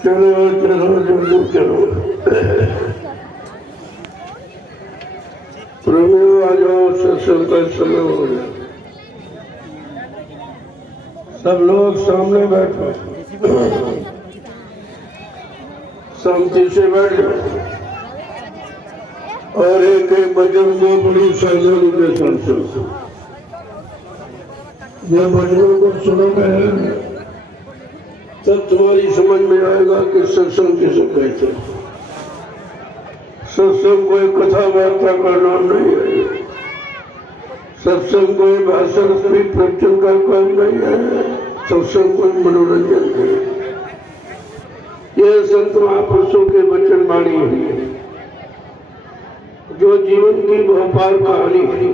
चलो चलो जल्दी चलो। प्रभु आ जाओ, सत्संग का समय हो गया। सब लोग सामने बैठो, शांति से बैठो और एक एक भजन को बड़ी सावधानी के साथ सुनो। जब भजनों को सुनोगे तब तुम्हारी समझ में आएगा कि सत्संग किसे कहते हैं। सत्संग कोई कथा वार्ता का नाम नहीं है, सत्संग कोई भाषण भी प्रवचन का काम नहीं है, सत्संग कोई मनोरंजन है। ये संत महापुरुषों के वचन वाणी है जो जीवन की बहुपार कहानी है।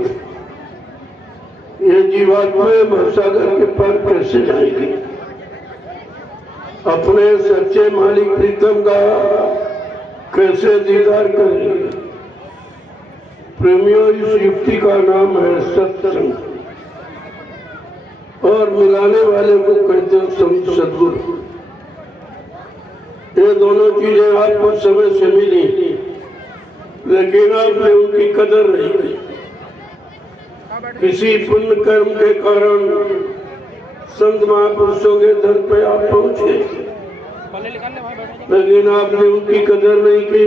ये जीवात्माएं भवसागर के पार कैसे जाएगी, अपने सच्चे मालिक प्रीतम का कैसे दीदार करेंगे। प्रेमियों, इस युक्ति का नाम है सत्संग और मिलाने वाले को कहते हैं संत सद्गुरु। ये दोनों चीजें आपको समय से मिली लेकिन आपने उनकी कदर नहीं की। किसी पुण्य कर्म के कारण संत महापुरुषों के दर पे आप पहुंचे, लेकिन आपने उनकी कदर नहीं की,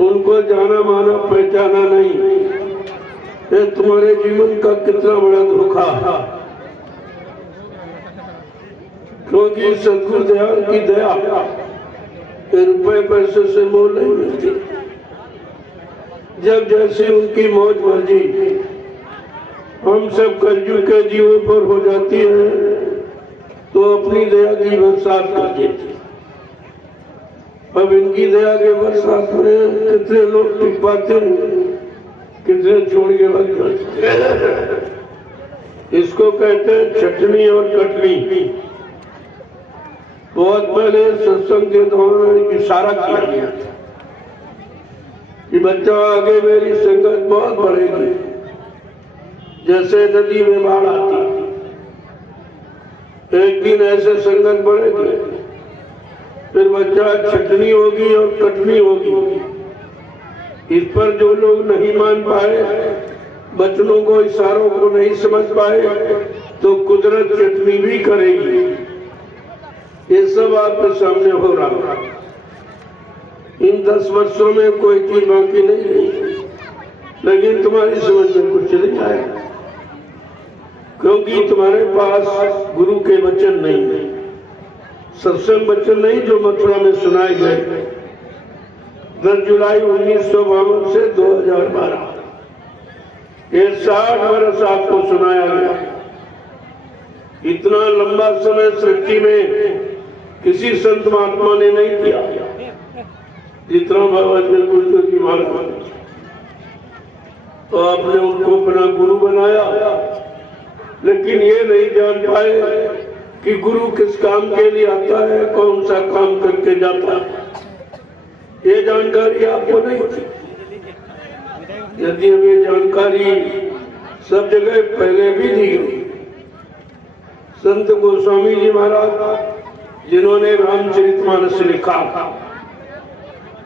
उनको जाना माना पहचाना नहीं। ये तुम्हारे जीवन का कितना बड़ा धोखा है, क्योंकि सद्गुरु दयाल की दया रुपए पैसे से मोल नहीं मिलती। जब जैसे उनकी मौज मर्जी हम सब कलयुग के जीवों पर हो जाती है तो अपनी दया की बरसात कर देती। अब इनकी दया के बरसात में कितने लोग टिक पाते हैं, कितने छोड़ के लग जाते। इसको कहते हैं छटनी और कटनी। बहुत पहले सत्संग के दौरान एक इशारा किया गया था कि बच्चा आगे मेरी संगत बहुत बढ़ेगी, जैसे नदी में बाढ़ आती। एक दिन ऐसे संगत बढ़ेगी, फिर बच्चा छटनी होगी और कटनी होगी। इस पर जो लोग नहीं मान पाए, बचनों को, इशारों को नहीं समझ पाए, तो कुदरत चटनी भी करेगी। ये सब आपके सामने हो रहा है। इन 10 वर्षों में कोई चीज बाकी नहीं रही, लेकिन तुम्हारी समझ में कुछ नहीं आया, क्योंकि तुम्हारे पास गुरु के वचन नहीं है, सत्संग वचन नहीं जो मथुरा में सुनाए गए 10 जुलाई 1952 से 2012। ये 60 वर्ष आपको सुनाया गया। इतना लंबा समय सृष्टि में किसी संत महात्मा ने नहीं किया जितना बाबा जगदगुरु की महाराज। तो आपने उनको अपना गुरु बनाया, लेकिन ये नहीं जान पाए कि गुरु किस काम के लिए आता है, कौन सा काम करके जाता है। ये जानकारी आपको नहीं थी। यदि हमें जानकारी सब जगह पहले भी दी गई। संत गोस्वामी जी महाराज जिन्होंने रामचरितमानस लिखा,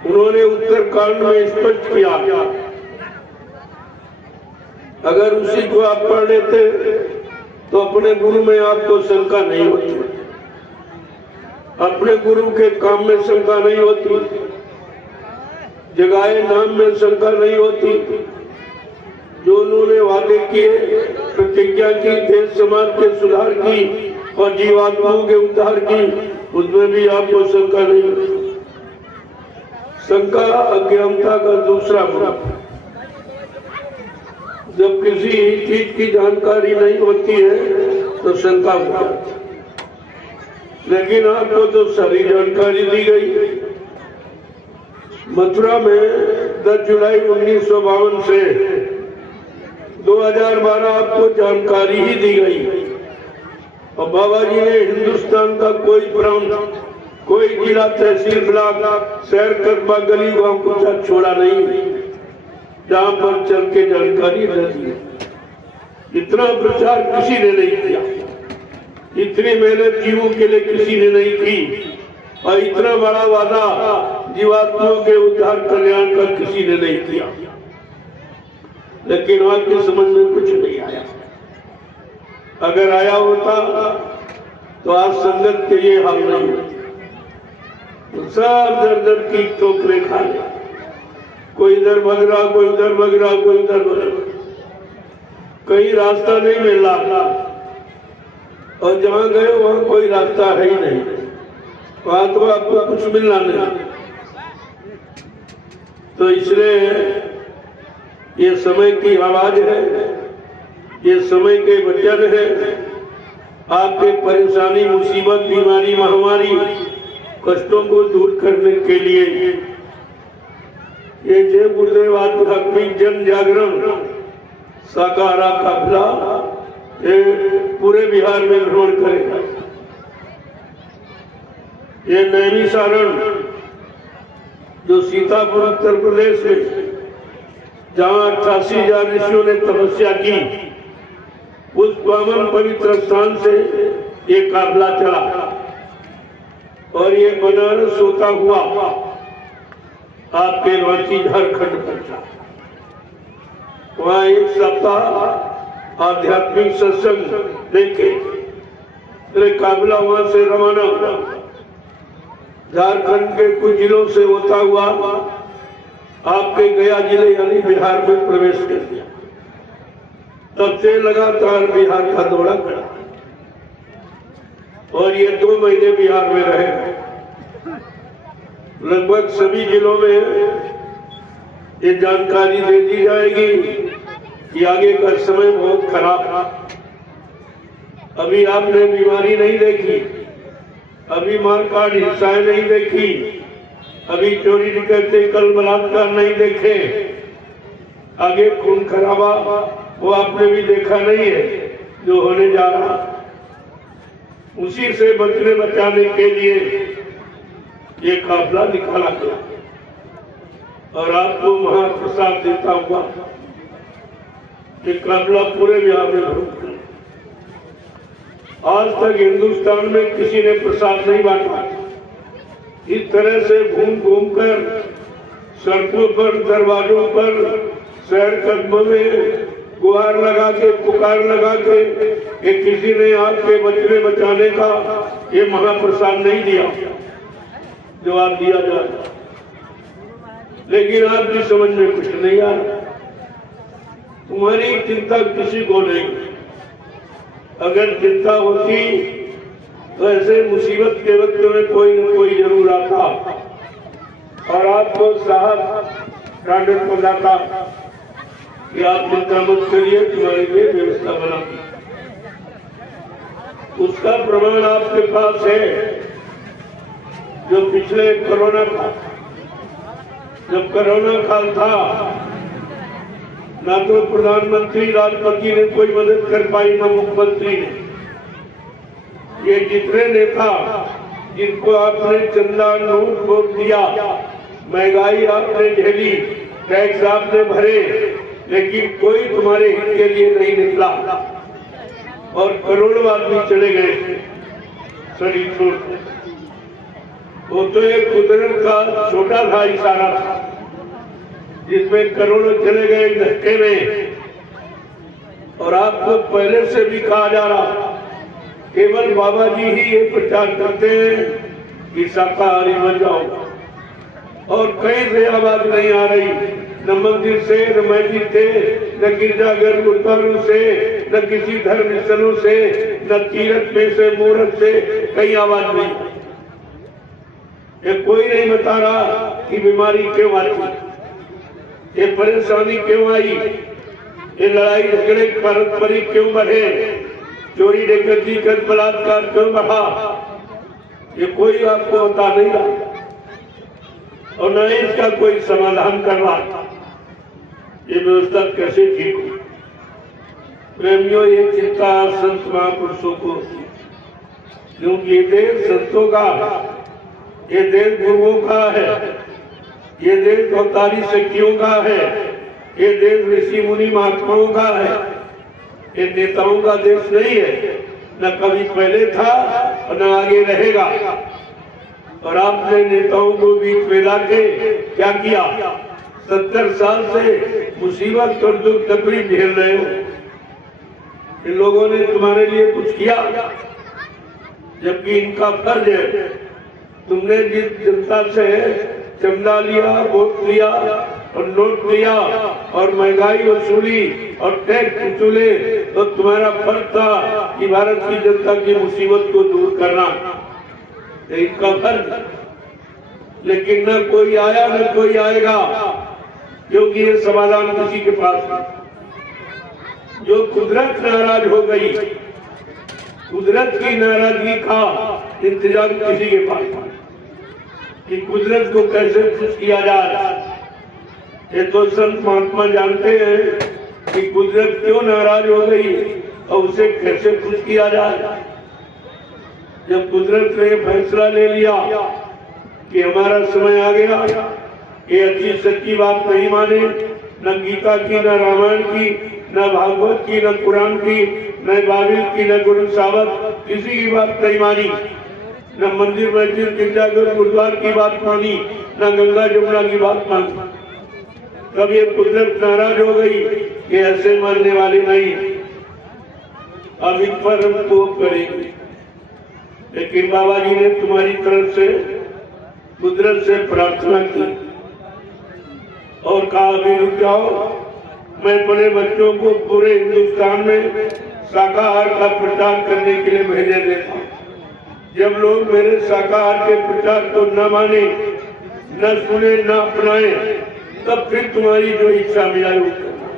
उन्होंने उत्तरकांड में स्पष्ट किया, अगर उसी को आप पढ़ लेते तो अपने गुरु में आपको शंका नहीं होती, अपने गुरु के काम में शंका नहीं होती, जगाए नाम में शंका नहीं होती। जो उन्होंने वादे किए, प्रतिज्ञा की, देश समाज के सुधार की और जीवात्माओं के उद्धार की, उसमें भी आपको शंका नहीं होती। शंका अज्ञानता का दूसरा रूप। जब किसी चीज की जानकारी नहीं होती है तो शंका होती है, लेकिन आपको तो सारी जानकारी दी गई। मथुरा में 10 जुलाई 1952 से 2012 आपको जानकारी ही दी गई। और बाबा जी ने हिंदुस्तान का कोई प्रांत, कोई जिला, तहसील, ब्लॉक, शहर, कस्बा, गली, गांव कुछ छोड़ा नहीं जहां पर चल के जानकारी न दी। इतना प्रचार किसी ने नहीं किया, इतनी मेहनत जीवों के लिए किसी ने नहीं की। और इतना बड़ा वादा जीवात्माओं के उद्धार कल्याण का किसी ने नहीं किया, लेकिन आपके समझ में कुछ नहीं आया। अगर आया होता तो आज संगत के ये हाल नहीं होते। सब दर दर की टोकरे खा ले, कोई इधर भग रहा, कोई उधर भग रहा, कोई उधर भग रहा, कहीं रास्ता नहीं मिल रहा, और जहां गए वहां कोई रास्ता है ही नहीं, वहां तो आपको कुछ मिलना नहीं। तो इसलिए ये समय की आवाज है, ये समय के वचन है। आपके परेशानी, मुसीबत, बीमारी, महामारी, कष्टों को दूर करने के लिए ये जय गुरुदेव आध्यात्मिक जन जागरण साकारा काफिला पूरे बिहार में भ्रमण करेगा। ये नैमिषारण जो सीतापुर उत्तर प्रदेश में जहां 88,000 ऋषियों ने तपस्या की, उस पावन पवित्र स्थान से ये काफिला चला और ये बनारस होता हुआ आपके रांची झारखंड पहुंचा। वहां एक सप्ताह आध्यात्मिक सत्संग देखे, काफिला वहां से रवाना हुआ। झारखंड के कुछ जिलों से होता हुआ आपके गया जिले यानी बिहार में प्रवेश कर दिया। तब से लगातार बिहार का दौरा करा और ये 2 महीने बिहार में रहे। लगभग सभी जिलों में ये जानकारी दे दी जाएगी कि आगे का समय बहुत खराब। अभी आपने बीमारी नहीं देखी, अभी मारकाट हिंसाएं नहीं देखी, अभी चोरी डकैती कल बलात्कार नहीं देखे, आगे खून खराबा वो आपने भी देखा नहीं है जो होने जा रहा। उसी से बचने बचाने के लिए ये काफिला निकाला गया और आपको महाप्रसाद देता हुआ ये काफिला पूरे बिहार में भ्रमण। आज तक हिंदुस्तान में किसी ने प्रसाद नहीं बांटा। इस तरह से घूम घूम कर सड़कों पर, दरवाजों पर, शहर कस्बों में गुहार लगा के, पुकार लगा के ये किसी ने आपके बचने बचाने का ये महाप्रसाद नहीं दिया जो आप दिया जाए। लेकिन आपकी समझ में कुछ नहीं आ रहा, तुम्हारी चिंता किसी को नहीं। अगर चिंता होती तो ऐसे मुसीबत के वक्त में कोई न कोई जरूर आता और आपको साहब गार्डन को लाता कि आप चिंता मत करिए, तुम्हारे लिए व्यवस्था बना। उसका प्रमाण आपके पास है। जो पिछले कोरोना था, जब कोरोना काल था, ना तो प्रधानमंत्री राष्ट्रपति ने कोई मदद कर पाई, ना मुख्यमंत्री ने। ये जितने नेता जिनको आपने चंदा नोट वोट दिया, महंगाई आपने झेली, टैक्स आपने भरे, लेकिन कोई तुम्हारे हित के लिए नहीं निकला और करोड़ों आदमी चले गए शरीर छोड़। वो तो एक कुदरत का छोटा था इशारा था जिसमें करोड़ों चले गए धक्के में। और आपको पहले से भी कहा जा रहा, केवल बाबा जी ही ये प्रचार करते हैं कि शाकाहारी बन जाओ, और कहीं से आवाज नहीं आ रही, न मंदिर से, न मस्जिद से, न गिरजाघर गुरुद्वारों से, न किसी धर्म स्थलों से, न तीर्थ में से, मुहूर्त से कहीं आवाज नहीं। ये कोई नहीं बता रहा कि बीमारी क्यों आई, ये परेशानी क्यों आई, ये लड़ाई झगड़े पारस्परिक क्यों बढ़े, चोरी डकैती कर बलात्कार क्यों बढ़ा, ये कोई आपको बता नहीं रहा और न इसका कोई समाधान कर रहा। ये व्यवस्था कैसे ठीक हो? प्रेमियों, ये चिंता संत महापुरुषों को, क्योंकि ये देश संतों का, ये देश गुरुओं का है, ये देश अवतारी शक्तियों का है, ये देश ऋषि मुनि महात्माओं का है, ये नेताओं का देश नहीं है। न कभी पहले था और न आगे रहेगा। और आपने नेताओं को बीच में लाके क्या किया? 70 साल से मुसीबत और दुख तकलीफ झेल रहे हो, इन लोगों ने तुम्हारे लिए कुछ किया? जबकि इनका फर्ज है, तुमने जिस जनता से चंदा लिया, वोट लिया और नोट लिया और महंगाई वसूली और टैक्स वसूले, तो तुम्हारा फर्ज था कि भारत की जनता की मुसीबत को दूर करना, इनका फर्ज। लेकिन न कोई आया न कोई आएगा, क्योंकि ये समाधान किसी के पास नहीं। जो कुदरत नाराज हो गई, कुदरत की नाराजगी का इंतजाम किसी के पास नहीं कि कुदरत को कैसे खुश किया जाए। ये तो संत महात्मा जानते हैं कि कुदरत क्यों नाराज हो गई और उसे कैसे खुश किया जाए। जब कुदरत ने फैसला ले लिया कि हमारा समय आ गया, ये अच्छी सच्ची बात नहीं माने, न गीता की, न रामायण की, न भागवत की, न कुरान की, न बाइबिल की, न गुरु साहब किसी की बात नहीं मानी, न मंदिर मस्जिद गिरजाघर गुरुद्वार की बात मानी, न गंगा जमुना की बात मानी। तब ये कुदरत नाराज हो गई कि ऐसे मानने वाले नहीं, अब इन पर हम कोप करेंगे। लेकिन बाबा जी ने तुम्हारी तरफ से कुदरत से प्रार्थना की और कहा अभी रुक जाओ, मैं अपने बच्चों को पूरे हिंदुस्तान में शाकाहार का प्रचार करने के लिए भेजे देता हूँ। जब लोग मेरे शाकाहार के प्रचार को न माने, न सुने, न अपनाए, तब फिर तुम्हारी जो इच्छा मिलाई वो करना।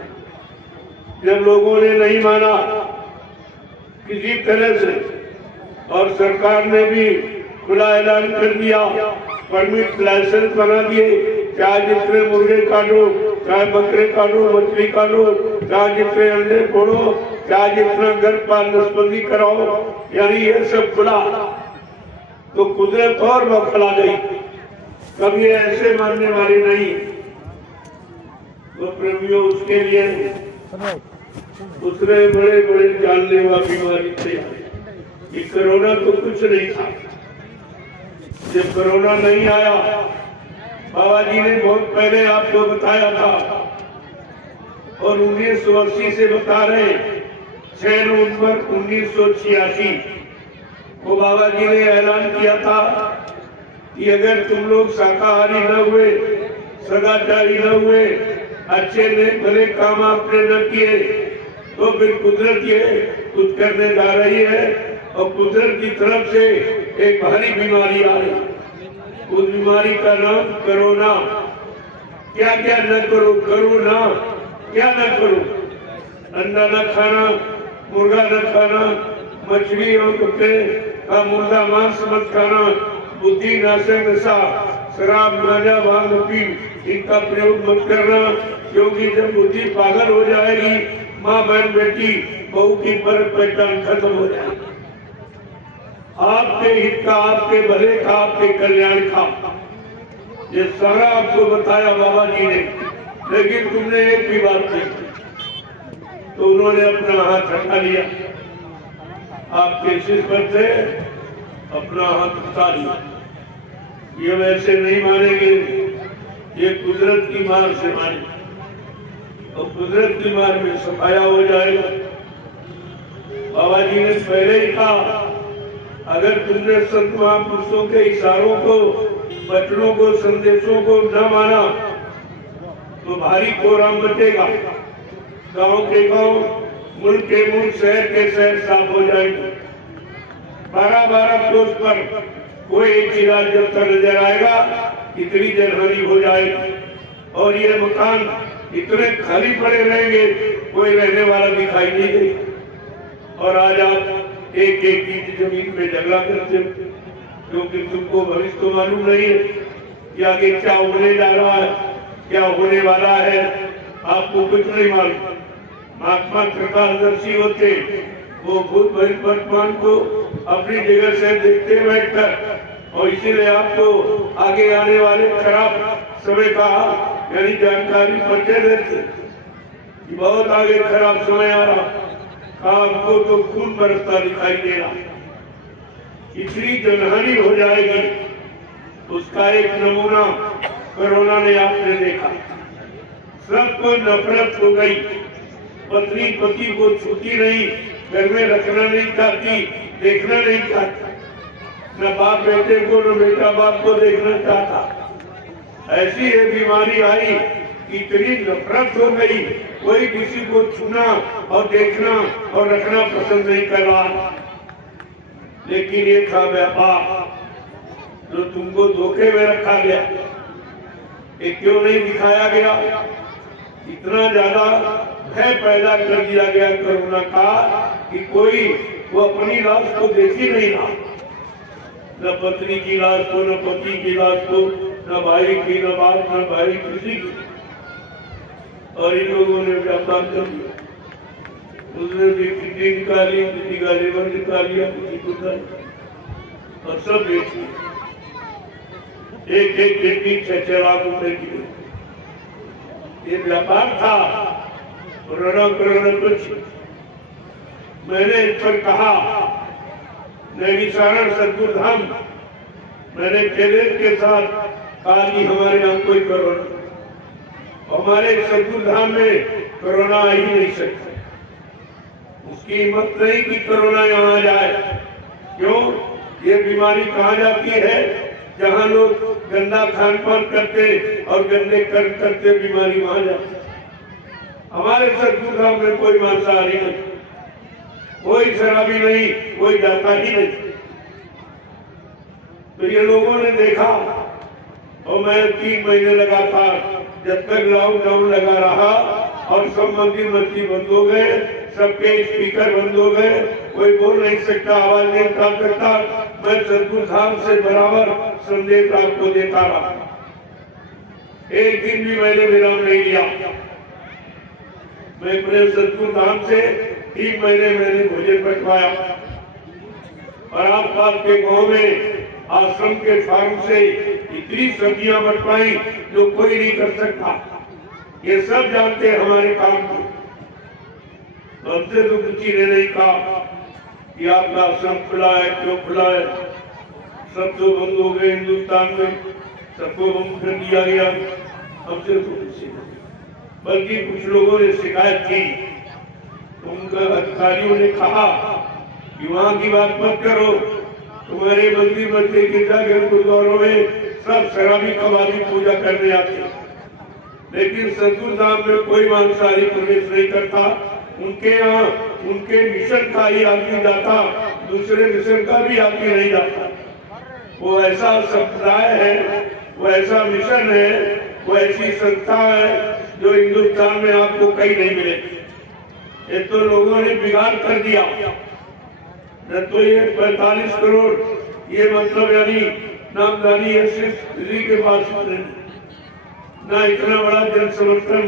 जब लोगों ने नहीं माना किसी तरह से और सरकार ने भी खुला ऐलान कर दिया, परमिट लाइसेंस बना दिए, चाहे जितने मुर्गे काटो, चाहे बकरे काटो, मछली काटो, चाहे जितने अंडे फोड़ो, चाहे जितना गर्भपात नसबंदी कराओ, यानी ये सब खुला, तो कुदरत और बौखला गई। कभी ऐसे मानने वाले नहीं, तो प्रेमियों उसके लिए दूसरे बड़े बड़े जानलेवा बीमारी थे। ये कोरोना तो कुछ नहीं था। जब कोरोना नहीं आया, बाबा जी ने बहुत पहले आपको बताया था और 1980 से बता रहे, 6 नवंबर 1986 को बाबा जी ने ऐलान किया था कि अगर तुम लोग शाकाहारी न हुए, सदाचारी न हुए, अच्छे ने भले काम आपने न किए, तो फिर कुदरत ये कुछ करने जा रही है और कुदरत की तरफ से एक भारी बीमारी आ रही। उस बीमारी का नाम कोरोना। क्या क्या न करो, करो ना, क्या न करो? अंडा न खाना, मुर्गा न खाना, मछली और कुत्ते का मुर्गा मांस मत खाना, बुद्धि नाशक नशा, शराब, गांजा, भांग, अफीम इनका प्रयोग मत करना, क्योंकि जब बुद्धि पागल हो जाएगी, माँ बहन बेटी बहू की फर्क पहचान खत्म हो जाएगी। आपके हित का, आपके भले का, आपके कल्याण का ये सारा आपको बताया बाबा जी ने, लेकिन तुमने एक भी बात नहीं। तो उन्होंने अपना हाथ हटा लिया, आपके सिर पर से अपना हाथ हटा लिया। ये वैसे नहीं मानेंगे, ये कुदरत की मार से माने और कुदरत की मार में सफाया हो जाएगा। बाबा जी ने पहले ही कहा, अगर तुमने संत महापुरुषों के इशारों को, वचनों को, संदेशों को न माना, तो भारी कोहराम बचेगा। गांव के गांव, मुल्क के मुल्क, शहर के शहर साफ हो जाएंगे। 12-12 कोस पर कोई एक चिराग जब तक नजर आएगा, इतनी जनहानि हो जाएगी और ये मकान इतने खाली पड़े रहेंगे, कोई रहने वाला दिखाई नहीं देगा। और आज आप एक एक की जमीन पे झगड़ा करते हो, क्योंकि तुमको भविष्य तो मालूम नहीं है कि आगे क्या होने जा रहा है, क्या होने वाला है, आपको कुछ नहीं मालूम। महात्मा कृपादर्शी होते, वो भूत वर्तमान को अपनी जगह से देखते बैठकर, और इसीलिए आपको आगे आने वाले खराब समय का यानी जानकारी पहुंचे देते कि बहुत आगे खराब समय आ रहा, आपको तो खून बरसता दिखाई दे रहा, इतनी जनहानि हो जाएगी उसका एक नमूना कोरोना ने आपने देखा। सबको नफरत हो गई, पत्नी पति को छूती नहीं, घर में रखना नहीं चाहती, देखना नहीं चाहती, न बाप बेटे को न बेटा बाप को देखना चाहता। ऐसी ये बीमारी आई, इतनी नफरत हो गई, कोई किसी को छूना और देखना और रखना पसंद नहीं कर रहा। लेकिन ये था व्यापार जो तुमको धोखे में रखा गया, ये क्यों नहीं दिखाया गया? इतना ज्यादा भय पैदा कर दिया गया कोरोना का कि कोई वो अपनी लाश को देख ही नहीं रहा, न पत्नी की लाश को, न पति की लाश को, न भाई की, न बाप, न भाई किसी की। और इन लोगों ने व्यापार कर दिया, उसने भी किडनी निकाली, किसी का लिवर निकाल लिया, किसी को और सब बेच दिया। एक एक किडनी 6 लाख रुपए की, ये व्यापार था। कोरोना कुछ मैंने इस पर कहा, नैमिषारण्य सद्गुरु धाम, मैंने कैलेंडर के साथ कहा कि हमारे यहाँ कोई कोरोना, हमारे सद्गुरु धाम में कोरोना आ ही नहीं सकता। उसकी हिम्मत नहीं कि कोरोना यहाँ जाए। क्यों? ये बीमारी कहाँ जाती है? जहाँ लोग गंदा खान पान करते और गंदे कर्म करते, बीमारी वहां जाती। हमारे सद्गुरु धाम में कोई मांसाहारी नहीं, कोई शराबी नहीं, कोई जाता ही नहीं। तो ये लोगों ने देखा, और मैं 3 महीने लगातार, जब तक लॉकडाउन लगा रहा और सब मंदिर मस्जिद बंद हो गए, सबके स्पीकर बंद हो गए, कोई बोल नहीं सकता, आवाज नहीं निकाल सकता, मैं सद्गुरु धाम से बराबर संदेश आपको देता रहा। एक दिन भी मैंने विराम नहीं लिया। मैं अपने सद्गुरु धाम से 3 महीने मैंने भोजन बंटवाया, और आस पास के गाँव में आश्रम के फार्म से इतनी सब्जियां बंटवाई जो कोई नहीं कर सकता। ये सब जानते हैं हमारे काम को। हमसे तो किसी ने नहीं कहा कि आपका आश्रम खुला है, क्यों खुला है? सब तो बंद हो गए हिंदुस्तान में, सबको बंद कर दिया गया। हमसे तो किसी ने, बल्कि कुछ लोगों ने शिकायत की, तो उनका अधिकारियों ने कहा कि वहां की बात मत करो, तुम्हारे मंदिर मस्जिद गिरजाघर गुरुद्वारों में सब शराबी कबाबी पूजा करने आते, लेकिन सद्गुरु धाम में कोई मांसाहारी प्रवेश नहीं करता। उनके यहाँ उनके मिशन का ही आदमी जाता, दूसरे मिशन का भी आदमी नहीं जाता। वो ऐसा संप्रदाय है, वो ऐसा मिशन है, वो ऐसी संस्था है जो हिंदुस्तान में आपको कहीं नहीं मिलेगी। ये तो लोगों ने बिगाड़ कर दिया। न तो ये 45 करोड़, ये मतलब यानी नामदानी है सिर्फ दिल्ली के पास नहीं, न इतना बड़ा जन समर्थन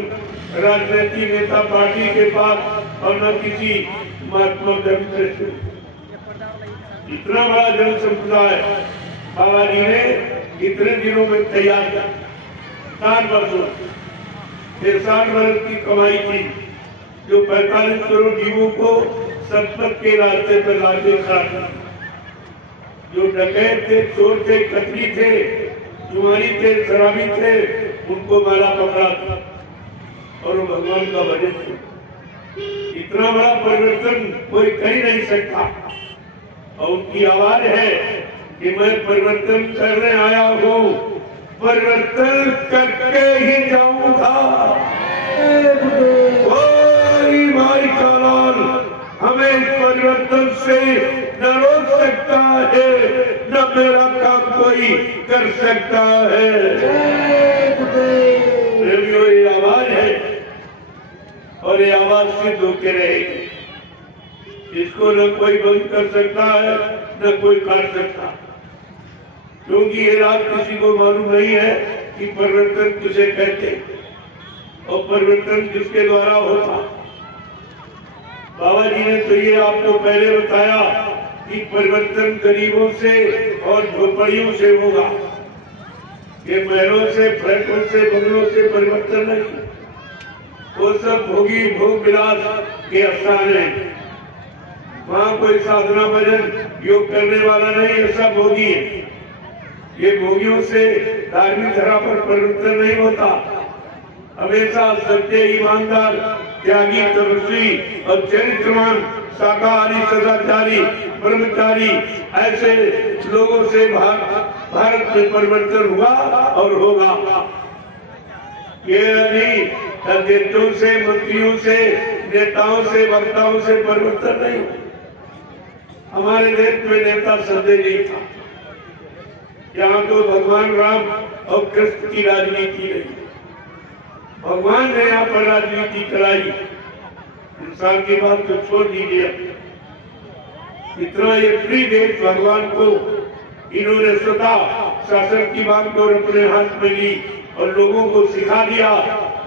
राजनीतिक नेता पार्टी के पास, और न किसी महात्मा गांधी से। इतना बड़ा जन समुदाय बाबा जी ने इतने दिनों में तैयार किया। 60 वर्षों, 60 वर्ष की कमाई थी, जो 45 करोड़ जीवों को सतपथ के रास्ते पर लाते खड़ा। जो डकैत थे, चोर थे, कतरी थे, जुआरी थे, शराबी थे, उनको मारा पकड़ा था और वो भगवान का भजन थे। इतना बड़ा परिवर्तन कोई कर ही नहीं सकता। और उनकी आवाज है कि मैं परिवर्तन करने आया हूँ, परिवर्तन करके ही जाऊंगा। कोई माई का लाल हमें इस परिवर्तन से न रोक सकता है, न मेरा काम कोई कर सकता है। प्रेमियों, ये आवाज है और ये आवाज सिद्ध होके रहेगी। इसको न कोई बंद कर सकता है, न कोई काट सकता, क्योंकि ये रात किसी को मालूम नहीं है कि परिवर्तन किसे कहते और परिवर्तन किसके द्वारा होता। बाबा जी ने तो ये आपको पहले बताया कि परिवर्तन गरीबों से और झोपड़ियों से होगा। ये महलों से, फ्लैटों से, बंगलों से परिवर्तन नहीं, वो सब भोगी भोग विलास के स्थान है। वहाँ कोई साधना भजन योग करने वाला नहीं, ये सब भोगी है। ये भोगियों से धार्मिक धरा पर परिवर्तन नहीं होता। हमेशा सत्य, ईमानदार, त्यागी, तपस्वी और चरित्रवान, शाकाहारी, सदाचारी, ब्रह्मचारी ऐसे लोगों से भारत में परिवर्तन हुआ और होगा। ये नहीं अध्यक्षों से, मंत्रियों से, नेताओं से, वक्ताओं से परिवर्तन नहीं। हमारे देश में नेता संदेह नहीं था। यहाँ तो भगवान राम और कृष्ण की राजनीति रही। भगवान ने यहाँ पर राजनीति कराई। इंसान की बात तो छोड़ दीजिए। इतना ये फ्री देश भगवान को इन्होंने स्वतः शासन की बात को अपने हाथ में ली और लोगों को सिखा दिया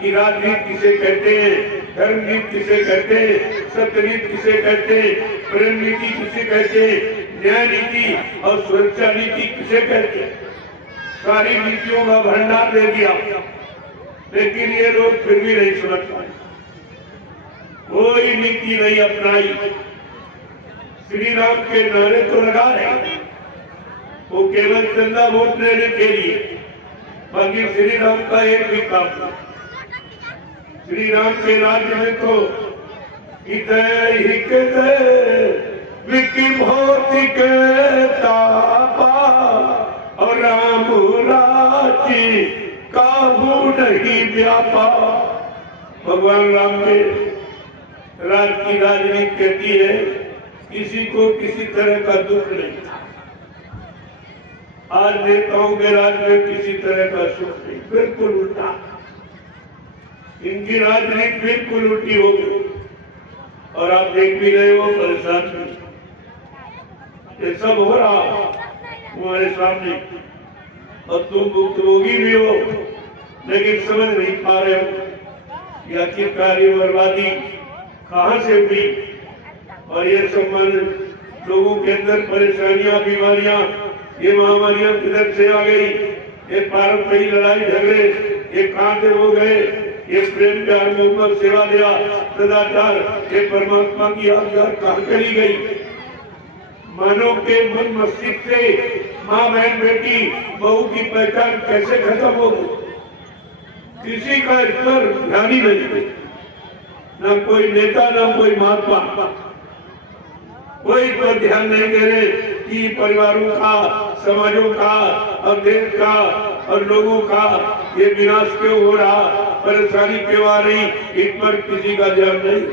कि राजनीति किसे कहते हैं, धर्म नीति किसे कहते हैं, सत्य नीति किसे कहते हैं, प्रेम नीति किसे कहते हैं, न्याय नीति और सुरक्षा नीति किसे कहते हैं। सारी नीतियों का भंडार दे दिया, लेकिन ये लोग फिर भी नहीं समझ पाए। कोई नीति नहीं अपनाई। श्री राम के नारे तो लगा रहे, वो केवल चंदा वोट लेने के लिए, बाकी श्री राम का एक भी काम नहीं। श्री राम के राज्य में तो विकी भौतिक तापा और राम राजी काबू नहीं व्यापा। भगवान राम के राज की राजनीति कहती है किसी को किसी तरह का दुख नहीं। आज नेताओं के राज में किसी तरह का सुख नहीं, बिल्कुल उल्टा। इनकी राजनीति बिल्कुल उल्टी हो गई और आप देख भी रहे हो, परेशान भी। ये सब हो रहा तुम्हारे सामने और तुम भुक्तभोगी भी हो, लेकिन समझ नहीं पा रहे हो कि आखिरकार ये बर्बादी कहां से हुई और ये संबंध लोगों के अंदर परेशानियां, बीमारियां, ये महामारियां किधर से आ गई। ये पारंपरिक लड़ाई झगड़े ये कहां से हो गए। ये प्रेम प्यार मोहब्बत सेवा दिया सदाचार ये परमात्मा की आज्ञा कहां चली गई। मानव के मन मस्तिष्क से माँ, बहन, बेटी, बहू की पहचान कैसे खत्म हो गई। किसी का इस पर ध्यान ही नहीं, न कोई नेता न कोई महात्मा, कोई पर ध्यान नहीं दे रहे कि परिवारों का, समाजों का और देश का और लोगों का ये विनाश क्यों हो रहा, परेशानी क्यों आ रही, इस पर किसी का ध्यान नहीं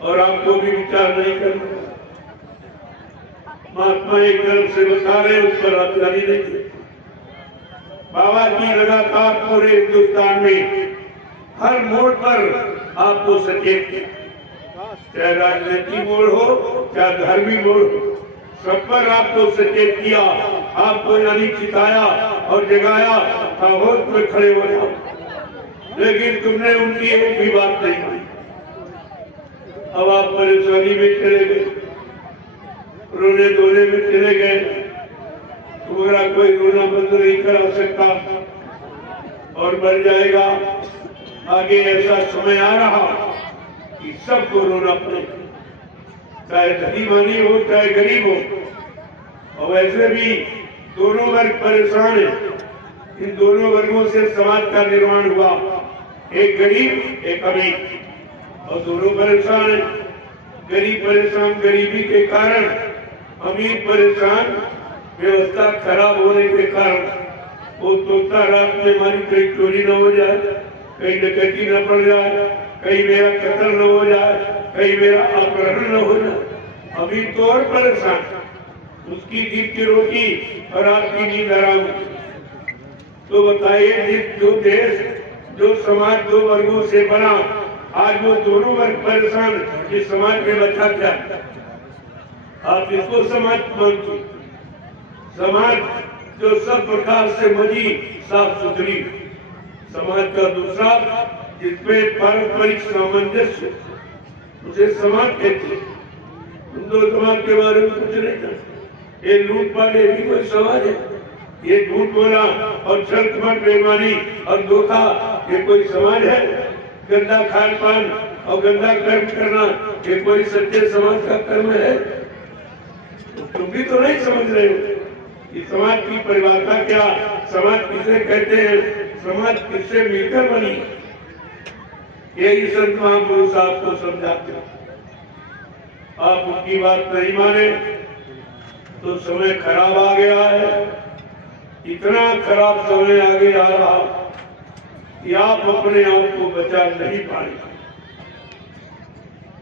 और आपको भी विचार नहीं करना। महात्मा एक तरफ से बता रहे, उस पर आप ध्यान ही नहीं देते। बाबा की लगातार पूरे हिंदुस्तान में हर मोड़ पर आपको सचेत किया, चाहे राजनीतिक मोड़ हो चाहे धार्मिक मोड़ हो, सब पर आपको सचेत किया, आपको यानी चिताया और जगाया, होश में खड़े हो जाओ। लेकिन तुमने उनकी एक भी बात नहीं मानी। अब आप परेशानी में चले गए, रोने धोने में चले गए। तुम्हारा कोई रोना बंद नहीं करा सकता और बढ़ जाएगा। आगे ऐसा समय आ रहा कि सबको रोना पड़ेगा, चाहे धनी हो चाहे गरीब हो। और वैसे भी दोनों वर्ग परेशान है। इन दोनों वर्गों से समाज का निर्माण हुआ, एक गरीब एक अमीर, और दोनों परेशान है। गरीब परेशान गरीबी के कारण, अमीर परेशान व्यवस्था खराब होने के कारण। वो सोचता रात में हमारी कहीं चोरी न हो जाए, कहीं डकैती न पड़ जाए, कहीं मेरा कत्ल न हो जाए, कहीं मेरा अपहरण न हो जाए। अभी तो और परेशान, उसकी जीत की रोटी और आपकी नींद हराम। तो बताइए, जो देश जो समाज दो वर्गों से बना, आज वो दोनों वर्ग परेशान, इस समाज में बचा क्या? आप इसको समाज मानते? समाज जो सब प्रकार से मजी साफ सुथरी समाज का दूसरा, जिसमें पारंपरिक सामंजस्य, उसे समाज कहते। हिंदू समाज के बारे में कुछ नहीं जानते। ये लूटपाट भी कोई समाज है? ये झूठ बोला और छल बेईमानी और धोखा ये कोई समाज है? गंदा खान पान और गंदा कर्म करना ये कोई सच्चे समाज का कर्म है? तुम भी तो नहीं समझ रहे हो। कि समाज की परिभाषा क्या, समाज किसे कहते हैं, समाज किससे मिलकर बनी, यही संत महापुरुष आपको समझाते हैं। आप उनकी बात नहीं माने तो समय खराब आ गया है, इतना खराब समय आगे आ रहा कि आप अपने आप को बचा नहीं पाएंगे।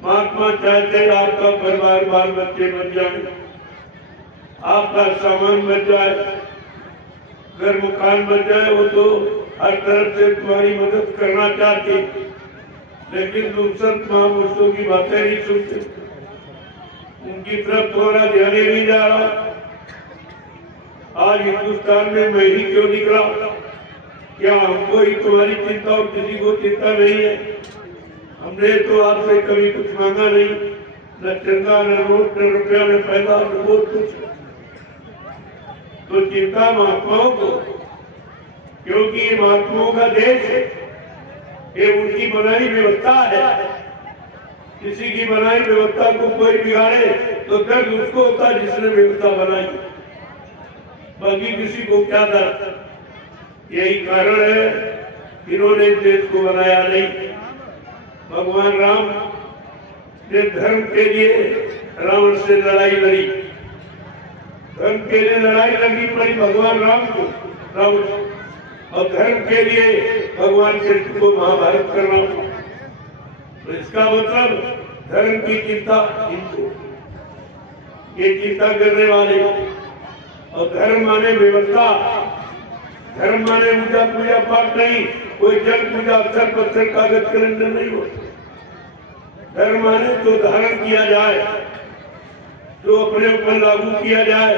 महात्मा चाहते आपका परिवार बाल बच्चे बन जाए, आपका सामान बच जाए, घर मकान बच जाए, वो तो हर तरफ से तुम्हारी मदद करना चाहते, लेकिन तुम संत महापुरुषों की बातें नहीं सुनते, उनकी तरफ तुम्हारा ध्यान ही नहीं जा रहा। आज हिंदुस्तान में मैं ही क्यों निकला, क्या हमको ही तुम्हारी चिंता और किसी को चिंता नहीं है? हमने तो आपसे कभी कुछ मांगा नहीं, न चंदा, न नोट, न रुपया, न पैसा, न बहुत कुछ। तो चिंता महात्माओं को, क्योंकि ये महात्माओं का देश है, ये उनकी बनाई व्यवस्था है। किसी की बनाई व्यवस्था को कोई बिगाड़े तो दर्द उसको होता है जिसने व्यवस्था बनाई, बाकी किसी को क्या दर्द। यही कारण है इन्होंने इस देश को बनाया नहीं। भगवान राम ने धर्म के लिए रावण से लड़ाई लड़ी, धर्म के लिए लड़ाई लगी पड़ी भगवान राम को रावण, और धर्म के लिए भगवान कृष्ण को महाभारत करना। तो इसका मतलब धर्म की चिंता इनको, ये चिंता करने वाले, और धर्म माने व्यवस्था, धर्म माने पूजा पूजा पाठ नहीं, कोई जल पूजा अक्षर पत्थर कागज कैलेंडर नहीं हो। धर्म माने तो धारण किया जाए, जो अपने ऊपर लागू किया जाए,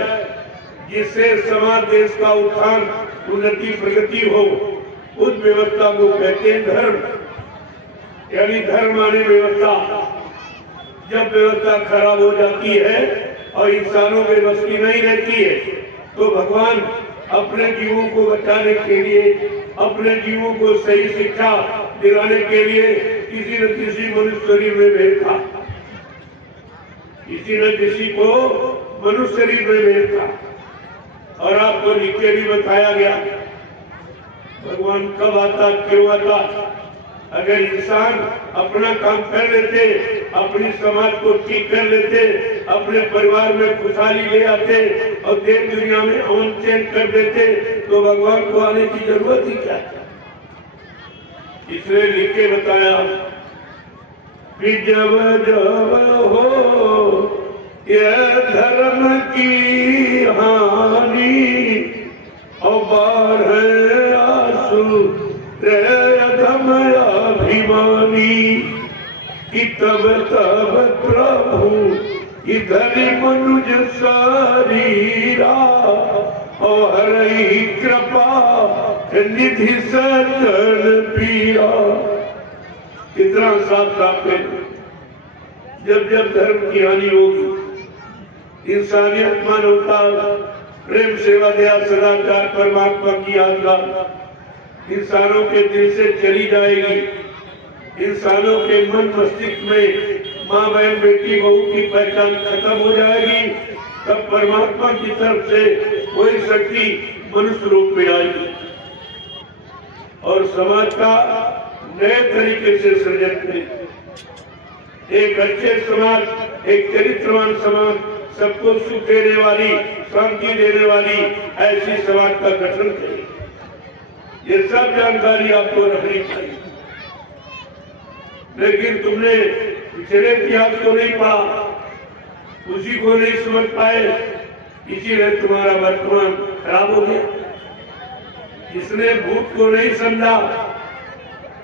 जिससे समाज देश का उत्थान उन्नति प्रगति हो, उस व्यवस्था को कहते हैं धर्म। यानी धर्म माने व्यवस्था। जब व्यवस्था खराब हो जाती है और इंसानों के बस की नहीं रहती है, तो भगवान अपने जीवों को बचाने के लिए, अपने जीवों को सही शिक्षा दिलाने के लिए किसी न किसी मनुष्य शरीर में भेजा, किसी न किसी को मनुष्य शरीर में भेजा। और आपको लिख के भी बताया गया भगवान कब आता, क्यों आता। अगर इंसान अपना काम कर लेते, अपनी समाज को ठीक कर लेते, अपने परिवार में खुशहाली ले आते और देश दुनिया में अमन चैन कर देते, तो भगवान को आने की जरूरत ही क्या है। इसलिए लिख के बताया कि जब जब हो यह धर्म की हानि और बाढ़ आंसू अधम अभिमानी, कि तब तब प्रभु इधर मनुज शरीरा और हरई कृपा निधि सजन पीरा। कितना साफ साफ है, जब जब धर्म की हानि होगी, इंसानियत मानवता प्रेम सेवा दया सदाचार परमात्मा की आज्ञा इंसानों के दिल से चली जाएगी, इंसानों के मन मस्तिष्क में माँ बहन बेटी बहू की पहचान खत्म हो जाएगी, तब परमात्मा की तरफ से कोई शक्ति मनुष्य रूप में आएगी और समाज का नए तरीके से सृजन करेगी। एक अच्छे समाज, एक चरित्रवान समाज, सबको सुख देने वाली, शांति देने वाली ऐसी समाज का गठन करेगी। ये सब जानकारी आपको रखनी चाहिए। लेकिन तुमने पिछले इतिहास को नहीं पढ़ा, उसी को नहीं समझ पाए, इसीलिए तुम्हारा वर्तमान खराब हो गया। जिसने भूत को नहीं समझा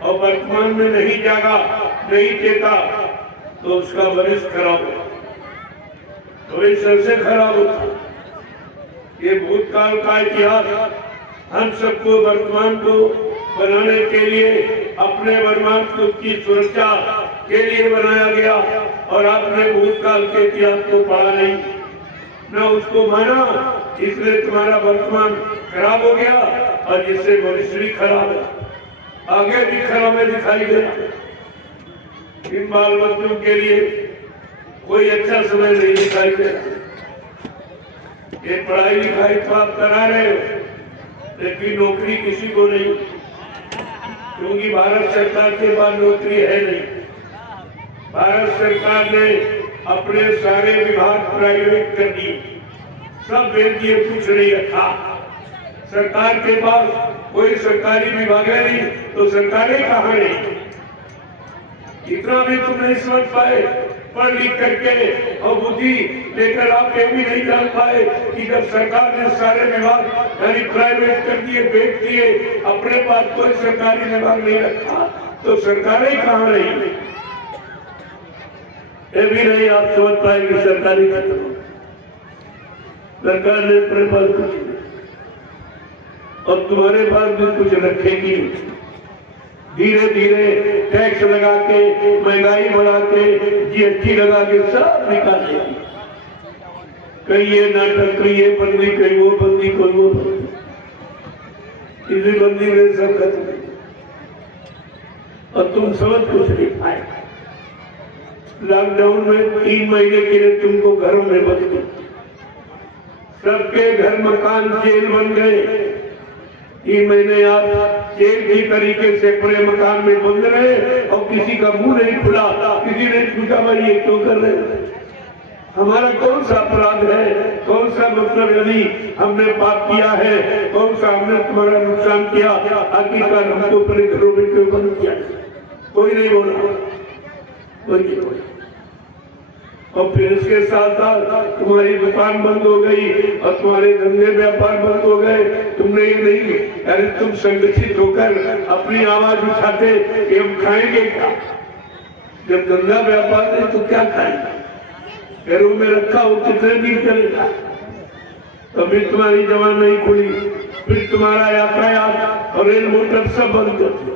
और वर्तमान में नहीं जागा, नहीं चेता, तो उसका भविष्य खराब होगा, भविष्य से खराब होता। ये भूतकाल का इतिहास हम सबको वर्तमान को बनाने के लिए, अपने वर्तमान की सुरक्षा के लिए बनाया गया। और आपने भूतकाल के इतिहास को पढ़ा नहीं, न उसको माना, इसलिए तुम्हारा वर्तमान खराब हो गया और जिससे भविष्य भी खराब है, आगे भी खराब में दिखाई देगा। इन बाल बच्चों के लिए कोई अच्छा समय नहीं दिखाई दे रहा। ये पढ़ाई लिखाई तो आप करा रहे हो, लेकिन नौकरी किसी को नहीं, क्योंकि भारत सरकार के पास नौकरी है नहीं। भारत सरकार ने अपने सारे विभाग प्राइवेट कर दिए, सब बेच दिए, कुछ नहीं रखा। सरकार के पास कोई सरकारी विभाग है नहीं, तो सरकारें कहाँ नहीं? इतना भी तुम नहीं समझ पाए पढ़ लिख करके और बुद्धि लेकर आप ये भी नहीं जान पाए कि जब सरकार ने सारे विभाग यानी प्राइवेट कर दिए, बेच दिए, अपने पास कोई सरकारी विभाग नहीं रखा, तो सरकारें कहाँ रही? ये भी नहीं आप समझ पाए कि सरकारी खत्म, सरकार ने अपने पास कुछ नहीं और तुम्हारे पास भी कुछ रखेगी। धीरे धीरे टैक्स लगा के, महंगाई बढ़ा के, जीएसटी लगा के सब निकाल देगी। कहीं ये नाटक, कहीं ये बंदी, कहीं वो बंदी, कोई वो बंदी, इसी बंदी में सब खत्म और तुम समझ कुछ नहीं पाए। लॉकडाउन में 3 महीने के लिए तुमको घरों में बंद कर, सबके घर मकान जेल बन गए। 3 महीने आप जेल की तरीके से पूरे मकान में बंद रहे और किसी का मुंह नहीं खुला, किसी ने पूछा भाई ये क्यों कर रहे हैं? हमारा कौन सा अपराध है, कौन सा मतलब यदि हमने पाप किया है, कौन सा हमने तुम्हारा नुकसान किया, आखिरकार हमको अपने घरों में क्यों बंद किया? कोई नहीं बोला, कोई नहीं बोला। और फिर इसके साथ साथ तुम्हारी दुकान बंद हो गई और तुम्हारे धंधे व्यापार बंद हो गए। तुमने ये नहीं, अरे तुम संगठित होकर अपनी आवाज उठाते कि हम खाएंगे क्या? जब धंधा व्यापार नहीं तो क्या खाएंगे? घरों में रखा हो कितने दिन चलेगा? कभी तुम्हारी जवान नहीं खुली, फिर तुम्हारा यातायात और रेल मोटर सब बंद कर दिया,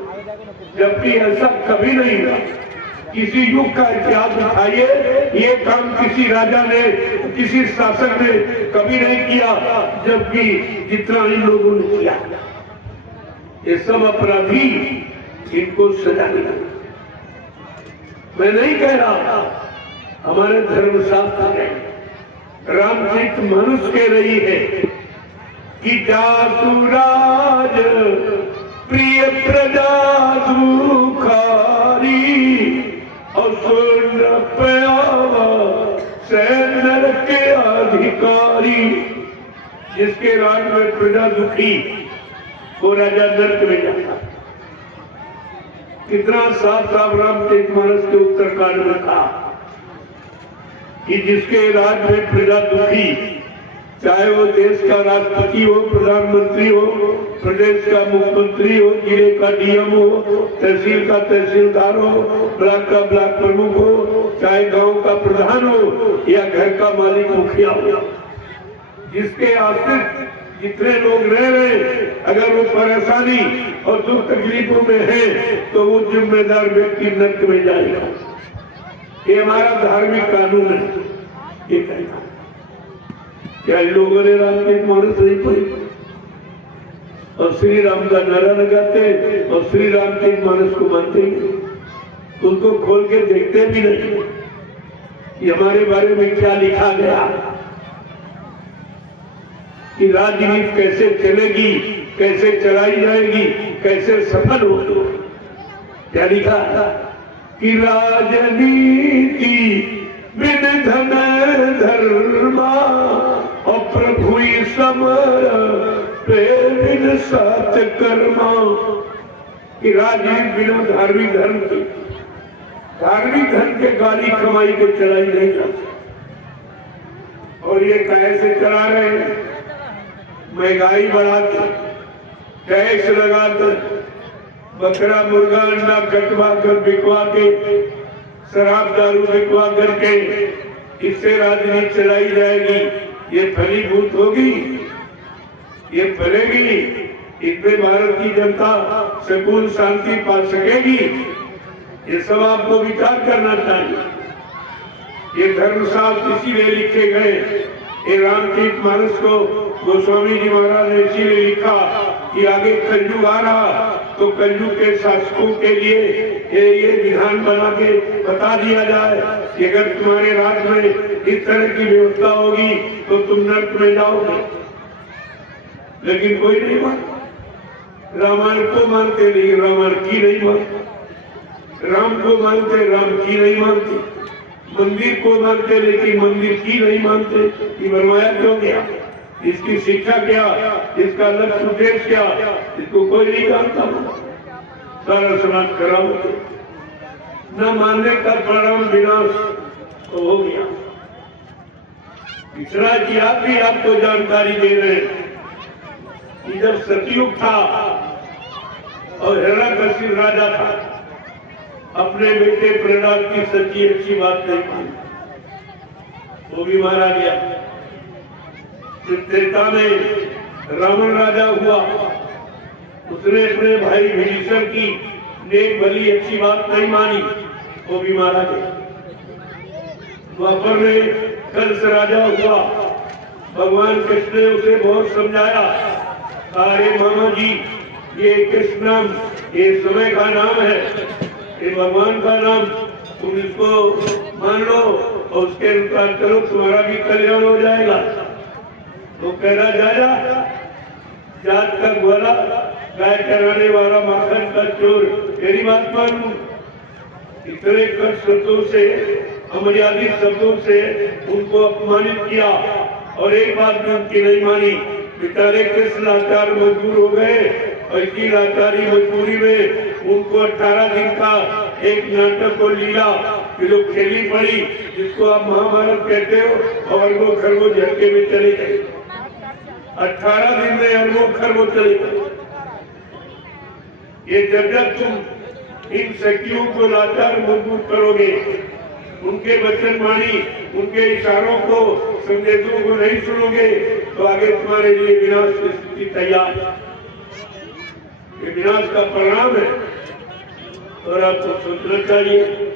जबकि ऐसा कभी नहीं हुआ। किसी युग का इतिहास उठाइए, ये काम किसी राजा ने, किसी शासक ने कभी नहीं किया, जबकि जितना इन लोगों ने किया। ये सब अपराधी, इनको सजा मिला। मैं नहीं कह रहा, हमारे धर्मशास्त्र है, रामचरित मानस कह रही है कि जासुराज प्रिय प्रजा दुखारी और सुन प्यावा सैनर के अधिकारी। जिसके राज में प्रजा दुखी, वो राजा नरक में जाता। कितना साफ साफ रामचरितमानस के उत्तरकांड में कहा कि जिसके राज में प्रजा दुखी, चाहे वो देश का राष्ट्रपति हो, प्रधानमंत्री हो, प्रदेश का मुख्यमंत्री हो, जिले का डीएम हो, तहसील का तहसीलदार हो, ब्लॉक का ब्लॉक प्रमुख हो, चाहे गांव का प्रधान हो या घर का मालिक मुखिया हो, जिसके आश्रित जितने लोग रह रहे, अगर वो परेशानी और दुख तकलीफों में है तो वो जिम्मेदार व्यक्ति नरक में जाएगा। ये हमारा धार्मिक कानून है। ये कहना क्या इन लोगों ने रामचरितमानस नहीं पढ़ी और श्री राम का नारा लगाते और श्री रामचरितमानस को मानते ही, उनको खोल के देखते भी नहीं कि हमारे बारे में क्या लिखा गया, कि राजनीति कैसे चलेगी, कैसे चलाई जाएगी, कैसे सफल होगी। क्या लिखा कि राजनीति बिन धन धर्मा और प्रभु समर बिन सत्य कर्मा। कि राजनीति बिना धार्मिक धर्म की, धार्मिक धर्म के गाड़ी कमाई के चलाई नहीं जाती। और ये कैसे चला रहे हैं? महंगाई बढ़ाकर, टैक्स लगाकर, बकरा मुर्गा अंडा कटवा कर बिकवा के, शराब दारू बिकवा करके इससे राजनीति चलाई जाएगी। ये फलीभूत होगी, ये फलेगी, इसमें भारत की जनता सुकून शांति पा सकेगी? ये सब आपको विचार करना चाहिए। ये धर्मशास्त्र इसीलिए लिखे गए। ये रामचरितमानस को गोस्वामी जी महाराज ने इसीलिए लिखा कि आगे कलयुग आ रहा तो कलयुग के शासकों के लिए ये विधान बना के बता दिया जाए कि अगर तुम्हारे राज में इस तरह की व्यवस्था होगी तो तुम नर्क में जाओगे, लेकिन कोई नहीं मानता। रामायण को मानते नहीं, रामायण की नहीं मानते, राम को मानते, राम की नहीं मानते, मंदिर को मानते लेकिन मंदिर की नहीं मानते। कि बनवाया क्यों गया, इसकी शिक्षा क्या, इसका लक्ष्य उद्देश्य क्या, इसको कोई नहीं जानता। सारा समाज खराब हो गया। न मानने का परिणाम विनाश तो हो गया। तीसरा कि आप भी आपको जानकारी दे रहे हैं कि जब सतयुग था और हिरण्यकशिपु राजा था, अपने बेटे प्रहलाद की सच्ची अच्छी बात नहीं मानी, वो भी मारा गया। त्रेता में रावण राजा हुआ, उसने अपने भाई विभीषण की नेक भली अच्छी बात नहीं मानी, वो भी मारा गया। द्वापर में कंस राजा हुआ, भगवान कृष्ण ने उसे बहुत समझाया, अरे मामा जी ये कृष्ण नाम ये समय का नाम है, ये भगवान का नाम, तुम इसको मान लो और उसके अनुसार करो, तुम्हारा भी कल्याण हो जाएगा। तो कहना जाया जात का ग्वाला, गाय चराने वाला, माखन का चोर, तेरी बात मानू। इतने कट शब्दों से, अमर्यादित शब्दों से उनको अपमानित किया और एक बात भी उनकी नहीं मानी। बेचारे कृष्ण लाचार मजबूर हो गए और इसी लाचारी मजबूरी में उनको 18 दिन का एक नाटक और लीला जो खेली पड़ी, जिसको आप महाभारत कहते हो, और अरबों खरबों झटके में चले गए। 18 दिन में अरबों खरबों चले गए। ये जब तुम इन शक्तियों को लाचार मजबूत करोगे, उनके वचन वाणी, उनके इशारों को, संदेशों को नहीं सुनोगे, तो आगे तुम्हारे लिए विनाश की स्थिति तैयार। ये विनाश का परिणाम है और आपको सोचना चाहिए।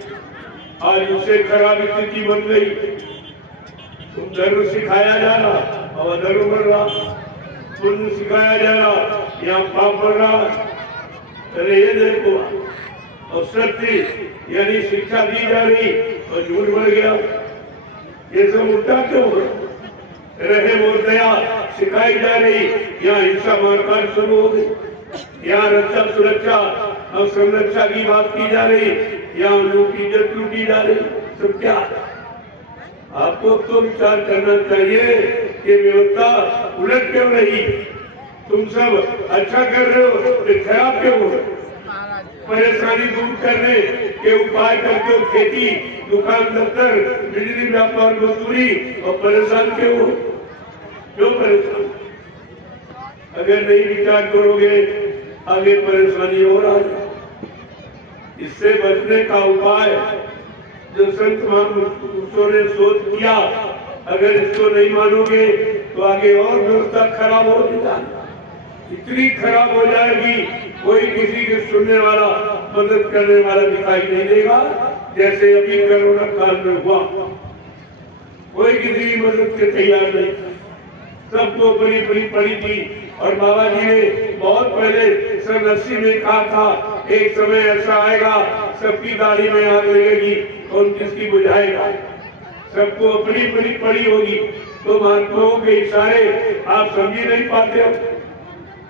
आज उससे खराब स्थिति बन गई, तुम धर्म सिखाया जा रहा और अधर्म बढ़ रहा, पुण्य सिखाया जा रहा, यहाँ पाप बढ़ रहा। अरे ये देखो, और सत्य यानी शिक्षा दी जा रही और झूठ बढ़ गया। ये सब उल्टा क्यों है? रहम और दया सिखाई जा रही, यहाँ हिंसा मारकाट शुरू हो गई। यहाँ रक्षा सुरक्षा और संरक्षा की बात की जा रही, यहाँ लोगों की इज्जत लूटी जा रही। सब क्या? आपको तो विचार करना चाहिए कि व्यवस्था उलट क्यों रही? तुम सब अच्छा कर रहे हो तो खराब क्यों हो? परेशानी दूर करने के उपाय करते हो, खेती, दुकान, दफ्तर, बिजली, व्यापार, मजदूरी, और परेशान क्यों हो? क्यों परेशान? अगर नहीं विचार करोगे आगे परेशानी हो रहा है। इससे बचने का उपाय जो संत महापुरुषों ने सोच किया, अगर इसको नहीं मानोगे तो आगे और व्यवस्था खराब हो जाएगी, इतनी खराब हो जाएगी कोई किसी के सुनने वाला, मदद करने वाला दिखाई नहीं देगा। जैसे अभी कोरोना काल में हुआ, कोई किसी की मदद के तैयार नहीं, सबको बड़ी बड़ी पड़ी थी। और बाबा जी ने बहुत पहले सन 80 में कहा था, एक समय ऐसा आएगा सबकी दाढ़ी में आग लगेगी और किसकी बुझाएगा, सबको अपनी बड़ी पड़ी होगी। तो महात्माओं के इशारे आप समझ नहीं पाते हो।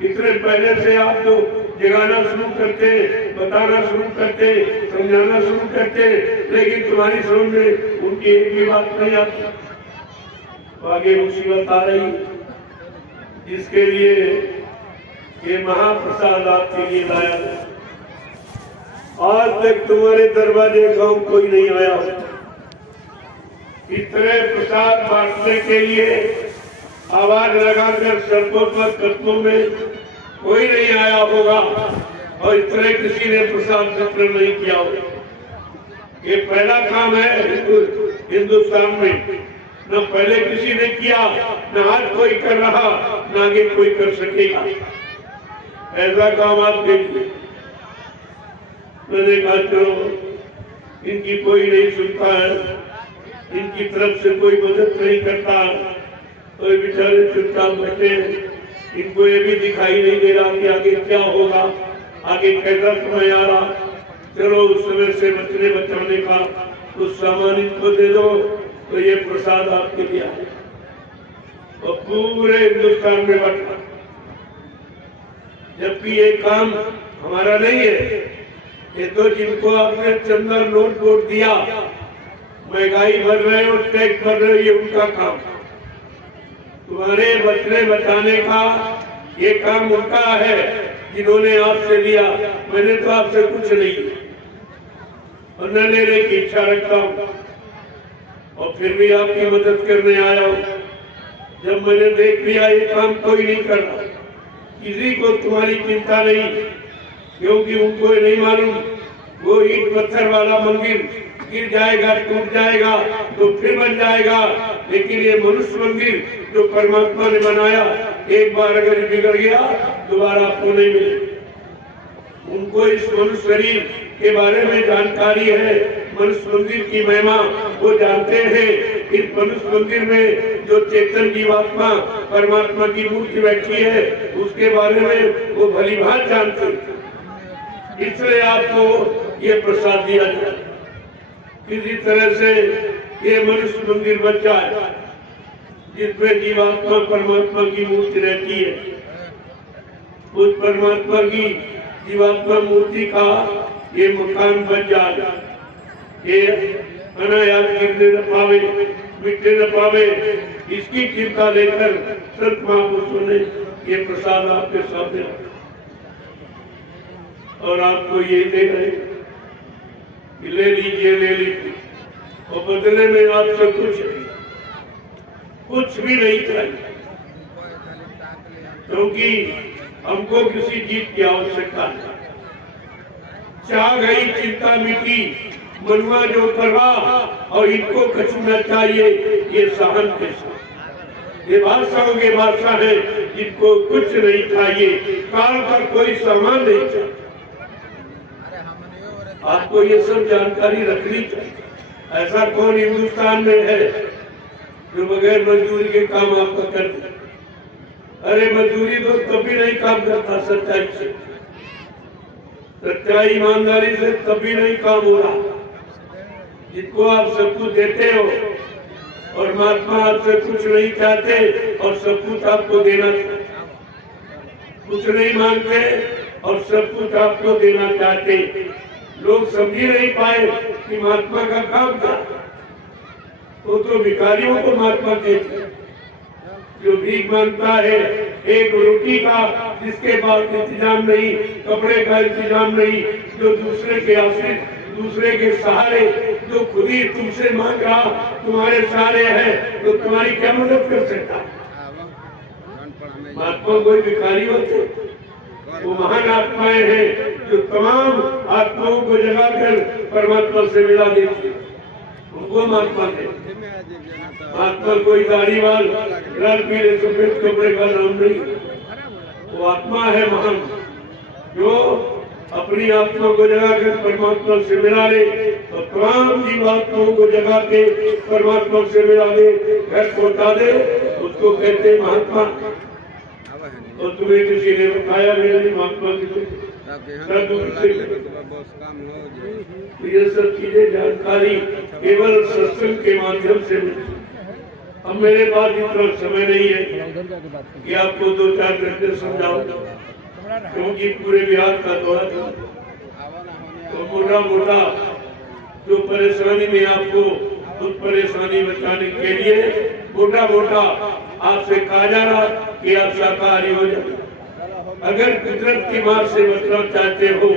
इतने पहले से आप तो जगाना शुरू करते, बताना शुरू करते, समझाना शुरू करते, लेकिन तुम्हारी समझ में उनकी एक भी बात नहीं आती। तो आगे मुसीबत आ रही, इसके लिए ये महाप्रसाद आपके लिए लाया। आज तक तुम्हारे दरवाजे गांव कोई नहीं आया, इतने प्रसाद बांटने के लिए आवाज लगाकर सड़कों पर, कस्बों में कोई नहीं आया होगा और इतने किसी ने प्रसाद वितरण नहीं किया होगा। ये पहला काम है हिंदुस्तान में, न पहले किसी ने किया, न आज कोई कर रहा, न आगे कोई कर सकेगा। ऐसा काम आप देखिए। मैंने कहा चलो इनकी कोई नहीं सुनता है, इनकी तरफ से कोई मदद नहीं करता, तो ये बेचारे चुपचाप बैठे हैं। इनको ये भी दिखाई नहीं दे रहा कि आगे क्या होगा, आगे कैसा समय आ रहा। चलो उस समय से बचने बचाने का उस सम्मानित को दे दो तो ये प्रसाद आपके लिए आए और पूरे हिंदुस्तान में बंटा। जबकि ये काम हमारा नहीं है, ये तो जिनको आपने चंदा नोट वोट दिया, महंगाई भर रहे हो, टैक्स भर रहे हो, ये उनका काम। तुम्हारे बचने बचाने का ये काम उनका है जिन्होंने आपसे लिया। मैंने तो आपसे कुछ नहीं और न लेने की इच्छा रखता हूँ और फिर भी आपकी मदद करने आया हूँ। जब मैंने देख लिया ये काम कोई नहीं कर रहा, किसी को तुम्हारी चिंता नहीं, क्योंकि उनको ये नहीं मालूम वो ईंट पत्थर वाला मंदिर गिर जाएगा, टूट जाएगा तो फिर बन जाएगा, लेकिन ये मनुष्य मंदिर जो परमात्मा ने बनाया, एक बार अगर बिगड़ गया दोबारा आपको नहीं मिले। उनको इस मनुष्य शरीर के बारे में जानकारी है, मनुष्य मंदिर की महिमा वो जानते हैं। इस मनुष्य मंदिर में जो चेतन जीवात्मा परमात्मा की मूर्ति बैठी है उसके बारे में वो भली भांति जानते हैं। इसलिए आपको ये प्रसाद दिया जाए, किसी तरह से ये मनुष्य मंदिर बच जाए जिसमें जीवात्मा परमात्मा की मूर्ति रहती है। उस परमात्मा की जीवात्मा मूर्ति का ये मकान बन जाएगा, ये अनायास गिरने न पावे, मिटने न पावे, इसकी चिंता लेकर संत महापुरुषों ने ये प्रसाद आपके सामने और आपको ये दे रहे, ले लीजिए, ले लीजिए और बदले में आपसे कुछ भी नहीं चाहिए, क्योंकि हमको किसी चीज की आवश्यकता है। चाह गई चिंता मिटी, मनवा जो परवाह और इनको कछुना चाहिए, ये सहन के साथ। ये बादशाहों के बादशाह है जिनको कुछ नहीं चाहिए, काल का कोई सामान नहीं चाहिए। आपको ये सब जानकारी रखनी चाहिए। ऐसा कौन हिंदुस्तान में है जो बगैर मजदूरी के काम आपका कर दे? अरे मजदूरी तो कभी नहीं काम करता सच्चाई से, सच्चाई ईमानदारी से कभी नहीं काम हो रहा। जिनको आप सब कुछ देते हो और महात्मा आपसे कुछ नहीं चाहते और सब कुछ आपको देना चाहते, कुछ नहीं मांगते और सब कुछ आपको देना चाहते। लोग समझ नहीं पाए कि महात्मा का काम क्या, वो तो भिखारियों को महात्मा कहते हैं। जो भीख मांगता है एक रोटी का, जिसके पास इंतजाम नहीं, कपड़े का इंतजाम नहीं, जो दूसरे के आश्रित, दूसरे के सहारे, जो खुद ही तुमसे मांग रहा तुम्हारे सहारे है, तो तुम्हारी क्या मदद कर सकता? महात्मा कोई भिखारी होते? वो महान आत्माएं हैं जो तमाम आत्माओं को जगाकर परमात्मा से मिला देती, उनको महात्मा कहते। महात्मा कोई दाढ़ी वाल, लाल पीले सफेद कपड़े का नाम नहीं, वो आत्मा है महान, जो अपनी आत्मा को जगाकर परमात्मा से मिला ले और तमाम जीवात्माओं को जगा के परमात्मा से मिला दे, घर पहुंचा दे, उसको कहते महात्मा। और तुम्हें किसी ने बताया मेरे महात्मा किसी, तो ये सब चीजें जानकारी केवल सत्संग के माध्यम से मिलती। अब मेरे पास इतना समय नहीं है कि आपको 2-4 घंटे समझाओ, क्योंकि पूरे बिहार का दौरा था। तो मोटा मोटा जो परेशानी में आपको उस परेशानी बचाने के लिए मोटा मोटा आपसे कहा जा रहा कि आप शाकाहारी हो जाए। अगर कुदरत की मार से बचना चाहते हो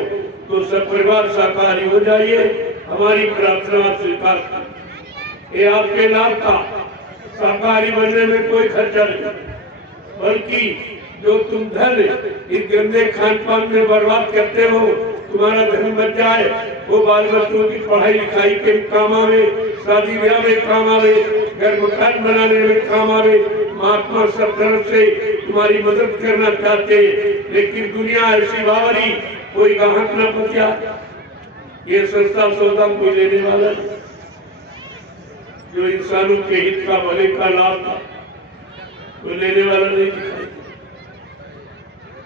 तो सब परिवार शाकाहारी हो जाइए, हमारी प्रार्थना स्वीकार कर। ये आपके लाभ का, शाकाहारी बनने में कोई खर्चा नहीं, बल्कि जो तुम धन इस गंदे खान पान में बर्बाद करते हो, तुम्हारा धन बच जाए, वो बाल बच्चों की पढ़ाई लिखाई के काम आवे, शादी ब्याह में काम आवे, घर मकान बनाने में काम आवे। महात्मा सब तरफ से तुम्हारी मदद करना चाहते, लेकिन दुनिया ऐसी बावरी, कोई ग्राहक न पहुंचा। ये सस्ता सौदा कोई लेने वाला नहीं, जो इंसानों के हित का, भले का लाभ था, कोई लेने वाला नहीं दिखाई।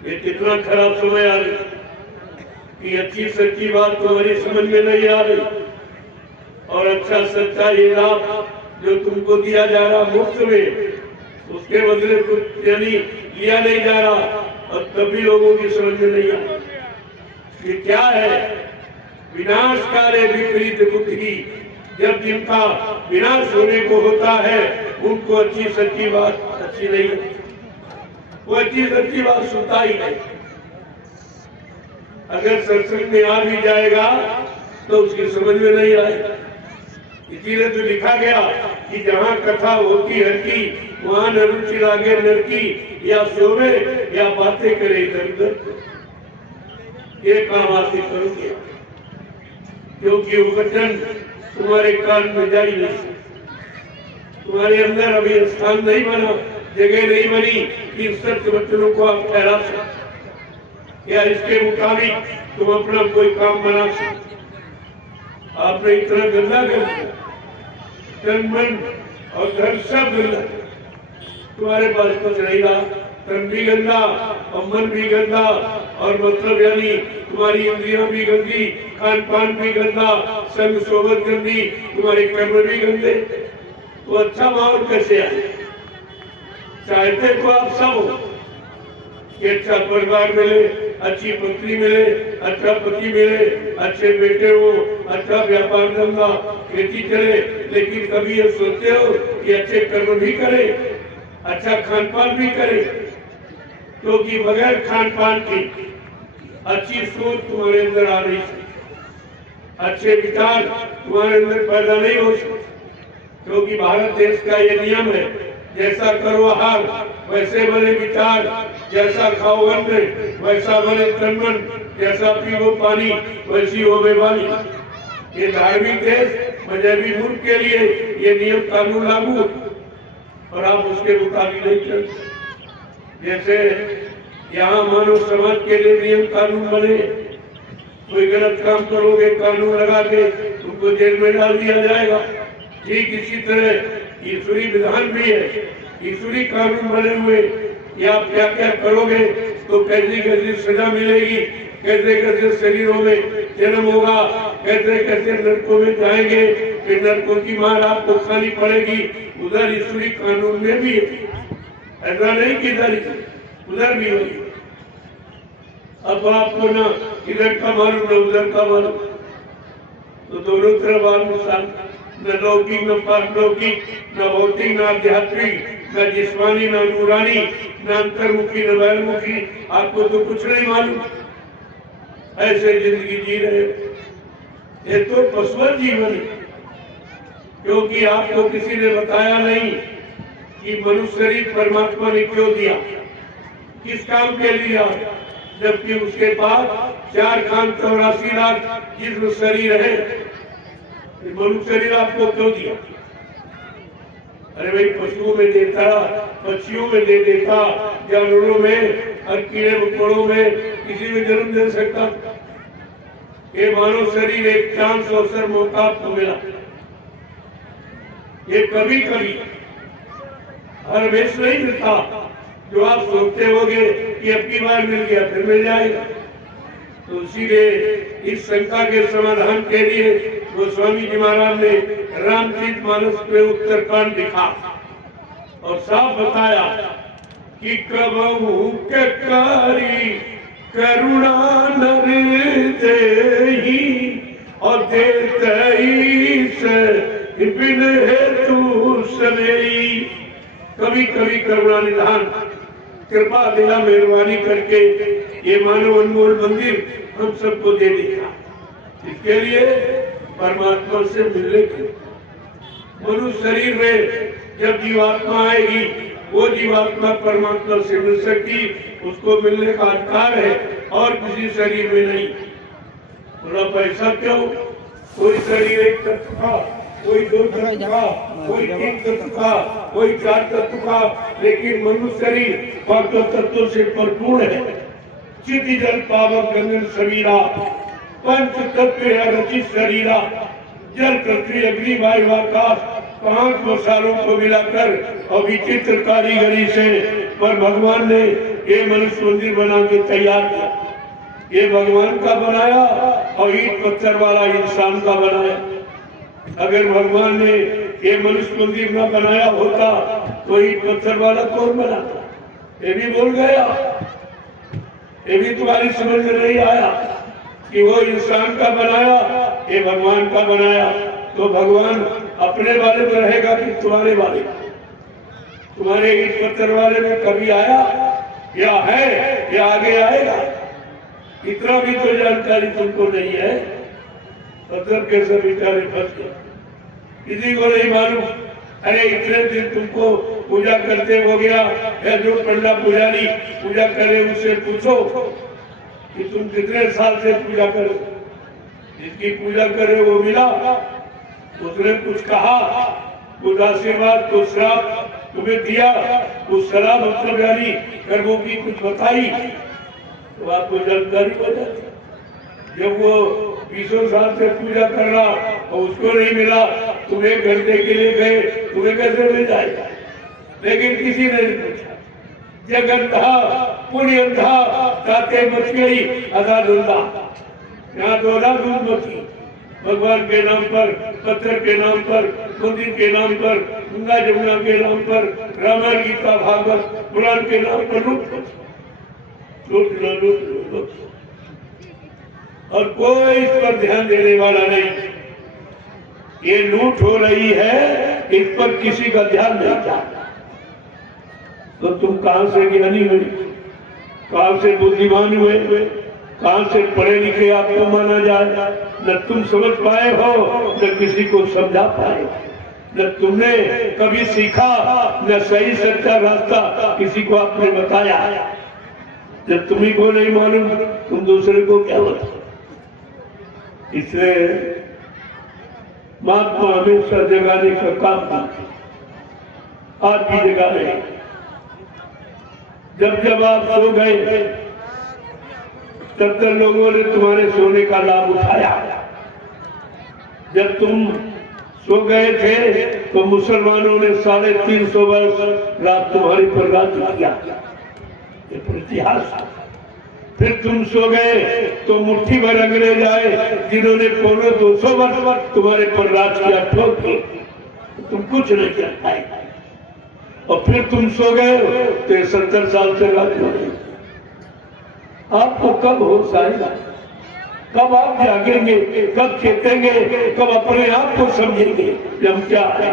ये कितना खराब समय आ रही कि अच्छी सच्ची बात तुम्हारी समझ में नहीं आ रही और अच्छा सच्चा ये लाभ जो तुमको दिया जा रहा मुफ्त में, उसके बदले कुछ यानी लिया नहीं जा रहा, और तभी लोगों की समझ में नहीं आ ये क्या है। विनाशकाले विपरीत बुद्धि, जब जिनका विनाश होने को होता है उनको अच्छी सच्ची बात अच्छी नहीं लगती, वो अच्छी सच्ची बात सुनता ही नहीं। अगर सत्संग में आ भी जाएगा तो उसकी समझ में नहीं आएगा। इसीलिए तो लिखा गया कि जहाँ कथा होती है कि वहाँ न रुचि लागे नर की, या सोवे या बातें करे इधर उधर, ये काम आते करोगे, क्योंकि वो वचन तुम्हारे कान में जा ही नहीं, तुम्हारे अंदर अभी स्थान नहीं बना, जगह नहीं बनी कि सत्य वचनों को आप ठहरा सकते, या इसके मुताबिक तुम अपना कोई काम बना सकते। आपने इतना गंदा कर दिया, तन मन और घर सब गंदा, तुम्हारे पास कुछ नहीं रहा। तन भी गंदा और मन भी गंदा, और मतलब यानी तुम्हारी इंद्रियां भी गंदी, खान पान भी गंदा, संग सोबत गंदी, तुम्हारे कर्म भी गंदे, तो अच्छा माहौल कैसे आए। चाहते तो आप सब हो कि अच्छा परिवार मिले, अच्छी पत्नी मिले, अच्छा पति मिले, अच्छे बेटे हो, अच्छा व्यापार धंधा खेती चले, लेकिन कभी ये सोचते हो कि अच्छे कर्म भी करे, अच्छा खान पान भी करे, क्योंकि बगैर खान पान की अच्छी सोच तुम्हारे अंदर आ नहीं सकती, अच्छे विचार तुम्हारे अंदर पैदा नहीं हो सकते, क्योंकि भारत देश का ये नियम है, जैसा करो आहार वैसे बने विचार, जैसा खाओ अन्न वैसा बने तन मन, जैसा पियो पानी वैसी हो बेवानी। ये धार्मिक देश मजहबी मुल्क के लिए ये नियम कानून लागू, और आप उसके मुताबिक नहीं चलते। जैसे यहाँ मानव समाज के लिए नियम कानून बने, कोई गलत काम करोगे कानून लगा के तुमको जेल में डाल दिया जाएगा, ठीक इसी तरह ईश्वरी विधान भी है, ईश्वरी कानून बने हुए, या आप क्या क्या करोगे तो कैसी कैसी सजा मिलेगी, कैसे कैसे शरीरों में जन्म होगा, कैसे कैसे नरकों में जाएंगे, फिर नरकों की मार आपको खानी पड़ेगी, उधर ईश्वरी कानून में भी है। ऐसा नहीं कि उधर भी होगी। अब आपको ना इधर का मालूम न उधर का मालूम, तो दोनों तरफ आप नुकसान, न लौकिक न पारलौकिक, न भौतिक न आध्यात्मिक, न जिस्मानी न नूरानी, न अंतर्मुखी न बहिर्मुखी, आपको तो कुछ नहीं मालूम, ऐसे जिंदगी जी रहे हो। ये तो पशुवत जीवन है, क्योंकि आपको किसी ने बताया नहीं कि मनुष्य शरीर परमात्मा ने क्यों दिया, किस काम के लिए, जबकि उसके पास 4,84 लाख जिस्म शरीर है। मनुष्य शरीर आपको क्यों दिया? अरे भाई पशुओं में देता, पक्षियों में दे देता, जानवरों में, हर कीड़े मकोड़ों में किसी में जन्म दे सकता। ये मानव शरीर एक चांस अवसर मौका आपको मिला, ये कभी कभी हर वेश नहीं मिलता जो आप सोचते होगे कि अब की बार मिल गया फिर मिल जाएगा। तो इसीलिए इस शंका के समाधान के लिए गोस्वामी जी महाराज ने रामचरित मानस पे उत्तरकांड लिखा और साफ बताया कि कबहू के कारी करुणा नर देहि और देतई से बिन हेतु सनेई। कभी कभी करुणा निधान कृपा दिला मेहरबानी करके ये मानव अनमोल मंदिर हम सबको दे देगा। इसके लिए परमात्मा से मिलने के मनुष्य शरीर में जब जीवात्मा आएगी वो जीवात्मा परमात्मा से मिल सकती, उसको मिलने का अधिकार है और किसी शरीर में नहीं। बोला पैसा क्यों? कोई शरीर एक तत्व का, कोई 2 तत्व का, कोई 3 तत्व का, कोई 4 तत्व का, लेकिन मनुष्य शरीर 5 तत्वों से भरपूर है। चित जल पावक गगन शरीरा, पंच तत्व रचित शरीरा, जल पृथ्वी अग्नि वायु आकाश 5 मसालों को मिलाकर और विचित्र कारीगरी से पर भगवान ने ये मनुष्य मंदिर बना के तैयार किया। ये भगवान का बनाया और ईंट पत्थर वाला इंसान का बनाया। अगर भगवान ने ये मनुष्य मंदिर न बनाया होता तो ईट पत्थर वाला कौन बनाता? ये भी बोल गया, ये भी तुम्हारी समझ में नहीं आया कि वो इंसान का बनाया, ये भगवान का बनाया। तो भगवान अपने वाले में रहेगा कि तुम्हारे वाले? तुम्हारे ईट पत्थर वाले में कभी आया या है या आगे आएगा? इतना भी तो जानकारी तुमको नहीं है। पत्थर के सब इटारे फंस गए, किसी को नहीं मालूम। अरे इतने दिन तुमको पूजा करते हो गया, या जो पंडा पुजारी पूजा करे उससे पूछो कि तुम कितने साल से पूजा करो। जिसकी पूजा करे वो मिला, उसने कुछ कहा, कुछ आशीर्वाद, कुछ श्राप तुम्हें दिया, कुछ सलाह मतलब यानी कर्मों की कुछ बताई, तो आपको जानकारी हो जाती। जब वो 20 साल से पूजा कर रहा और उसको नहीं मिला, तुम 1 घंटे के लिए गए, तुम्हें कैसे मिल जाएगा? लेकिन किसी ने नहीं पूछा। जग अंधा पुण्य अंधा, ताते मच गई अदा धुंधा। यहाँ तो अदा धुंध मची, भगवान के नाम पर, पत्थर के नाम पर, मंदिर के नाम पर, गंगा जमुना के नाम पर, रामायण गीता भागवत पुराण के नाम पर लूट और कोई इस पर ध्यान देने वाला नहीं। ये लूट हो रही है, इस पर किसी का ध्यान नहीं जाता। तो तुम कहां से ज्ञानी हुए, कहां से बुद्धिमान हुए, कहां से पढ़े लिखे आपको माना जाए? न तुम समझ पाए हो, न किसी को समझा पाए, न तुमने कभी सीखा, न सही सच्चा रास्ता किसी को आपने बताया। जब तुम्ही को नहीं मालूम, तुम दूसरे को क्या बताओ? इसलिए महात्मा हमेशा जगाने का काम करते, आज भी जगा रहे। जब जब आप सो गए, तब तक लोगों ने तुम्हारे सोने का लाभ उठाया। जब तुम सो गए थे तो मुसलमानों ने 350 वर्ष रात तुम्हारी पर राज्य किया, ये इतिहास। फिर तुम सो गए तो मुट्ठी भर अंग्रेज आए, जिन्होंने 200 वर्ष तुम्हारे पर राज किया, ठोक के तुम कुछ नहीं कर पाए। और फिर तुम सो गए तो 70 साल से राज हो गए। आपको कब होश आएगा? कब आप जागेंगे? कब चेतेंगे? कब अपने आप को समझेंगे कि हम क्या है?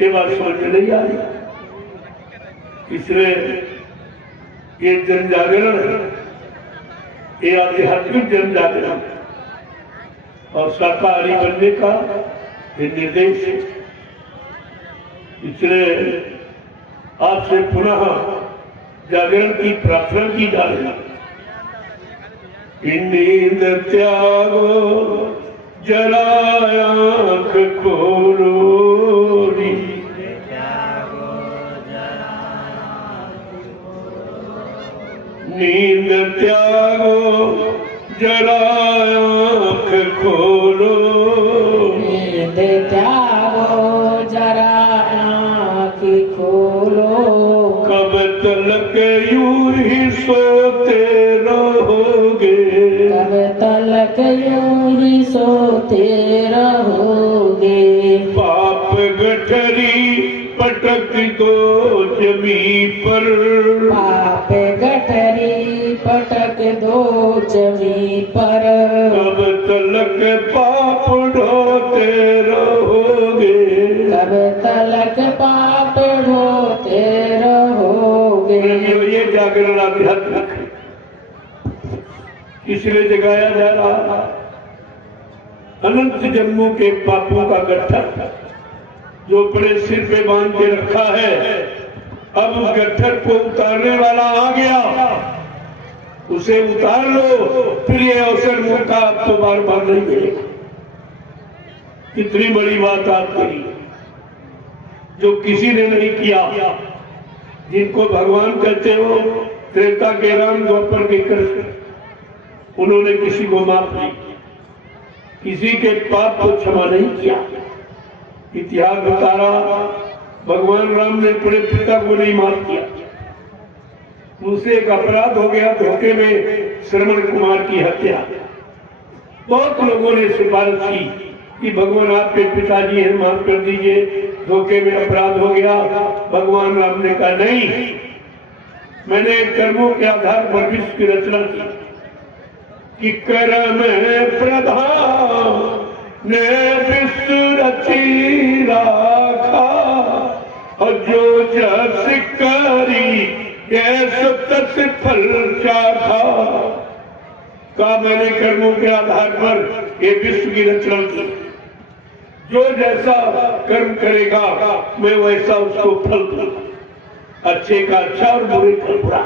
ये बात समझ में नहीं आ रही। इसलिए ये जन जागरण है, ये आध्यात्मिक जन जागरण और शाकाहारी बनने का ये निर्देश है। इसलिए आपसे पुनः जागरण की प्रार्थना की जा रही है। नींद त्यागो जरा आँख खोलो, नींद त्यागो जरा आँख खोलो, नींद त्यागो जरा आँख खोलो। कब तलक यूं ही सोते रहोगे, कब तलक यूं ही सोते रहोगे। पाप गठरी पटक दो जमी पर, पाप गठरी पटक दो जमी पर। कब तलक पाप ढोते रहोगे, कब तलक पाप ढोते रहोगे। ये जागरण आध्यात्मिक है, इसलिए जगाया जा रहा। अनंत जन्मों के पापों का गट्ठर जो अपने सिर पे बांध के रखा है, अब उस गट्ठर को उतारने वाला आ गया, उसे उतार लो। फिर ये अवसर मौका आपको बार बार नहीं मिलेगा। कितनी बड़ी बात आप कही, जो किसी ने नहीं किया। जिनको भगवान कहते हो, त्रेता के राम, द्वापर के कृष्ण, उन्होंने किसी को माफ नहीं किया, किसी के पाप को क्षमा नहीं किया। इतिहास बता रहा, भगवान राम ने अपने पिता को नहीं माफ किया। उनसे एक अपराध हो गया, धोखे में श्रवण कुमार की हत्या। बहुत लोगों ने सिफारिश की कि भगवान आपके पिताजी हैं, माफ कर दीजिए, धोखे में अपराध हो गया। भगवान राम ने कहा नहीं, मैंने कर्मों के आधार पर विश्व की रचना की कि कर्म प्रधान ने विश्व रची राखा और जो जस करी ये तस फल चाखा। का मैंने कर्मों के आधार पर ये विश्व की रचना की, जो जैसा कर्म करेगा मैं वैसा उसको फल दूंगा, अच्छे का अच्छा और बुरे का बुरा।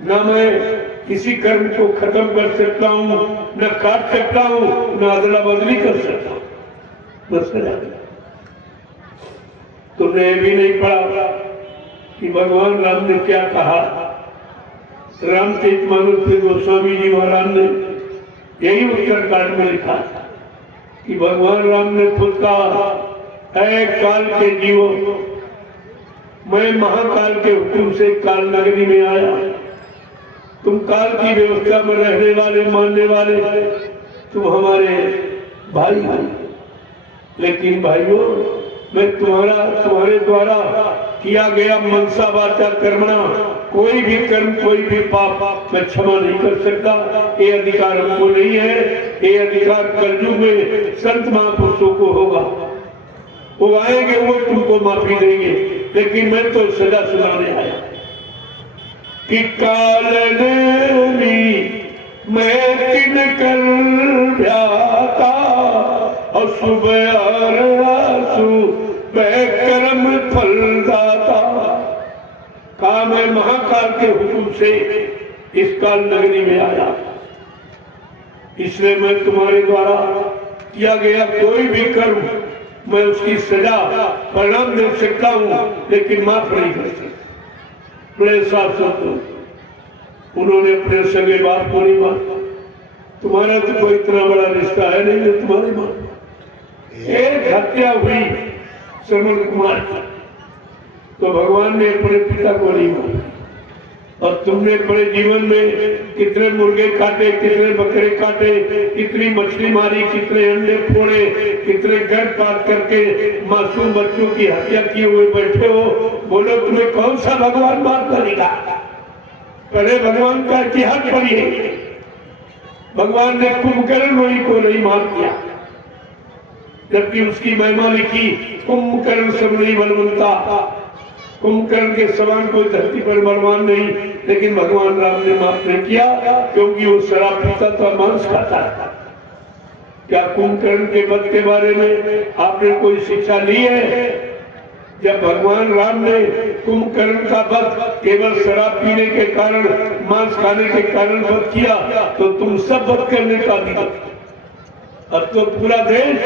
न मैं किसी कर्म को खत्म कर सकता हूँ, न काट सकता हूँ, न अदला बदली कर सकता हूँ, बस तुमने भी नहीं पढ़ा कि भगवान राम ने क्या कहा। रामचरितमानस में गोस्वामी जी महाराज ने यही उत्तरकांड में लिखा कि भगवान राम ने खुद कहा, ऐ काल के जीवो, मैं महाकाल के हुक्म से काल नगरी में आया। तुम काल की व्यवस्था में रहने वाले, मानने वाले, तुम हमारे भाई हो, लेकिन भाइयों मैं तुम्हारे द्वारा किया गया मनसा वाचा कर्मणा कोई भी कर्म, कोई भी पाप मैं क्षमा नहीं कर सकता। ये अधिकार हमको नहीं है, ये अधिकार कलयुग में संत महापुरुषों को होगा, वो आएंगे, वो तुमको माफी देंगे, लेकिन मैं तो सजा सुनाने आया कि काल ने मैं किन कर भ्याता और सुबह आसू मैं कर्म फलदाता। कहा मैं महाकाल के हुक्म से इस काल नगरी में आया, इसलिए मैं तुम्हारे द्वारा किया गया कोई भी कर्म मैं उसकी सजा परिणाम दे सकता हूँ, लेकिन माफ नहीं कर सकता। बड़े साफ उन्होंने अपने सगे बाप को नहीं माना, तुम्हारा तो कोई इतना बड़ा रिश्ता है नहीं जो तुम्हारी मां। एक हत्या हुई श्रवण कुमार की, तो भगवान ने अपने पिता को नहीं माना। और तुमने अपने जीवन में कितने मुर्गे काटे, कितने बकरे काटे, कितनी मछली मारी, कितने अंडे फोड़े, कितने गर्भपात करके मासूम बच्चों की हत्या किए हुए बैठे हो। बोलो तुम्हें कौन सा भगवान माफ करेगा? पहले भगवान का इतिहास पढ़िए। भगवान ने कुंभकर्ण को नहीं माफ किया, जबकि उसकी महिमा लिखी, कुंभकर्ण सबरी बलवंता, कुंभकर्ण के समान कोई धरती पर बलवान नहीं, लेकिन भगवान राम ने माफ नहीं किया क्योंकि वो शराब पीता था, मांस खाता था। क्या कुंभकर्ण के वध के बारे में आपने कोई शिक्षा ली है? जब भगवान राम ने कुंभकर्ण का वध केवल शराब पीने के कारण, मांस खाने के कारण वध किया, तो तुम सब वध करने का भी। अब तो पूरा देश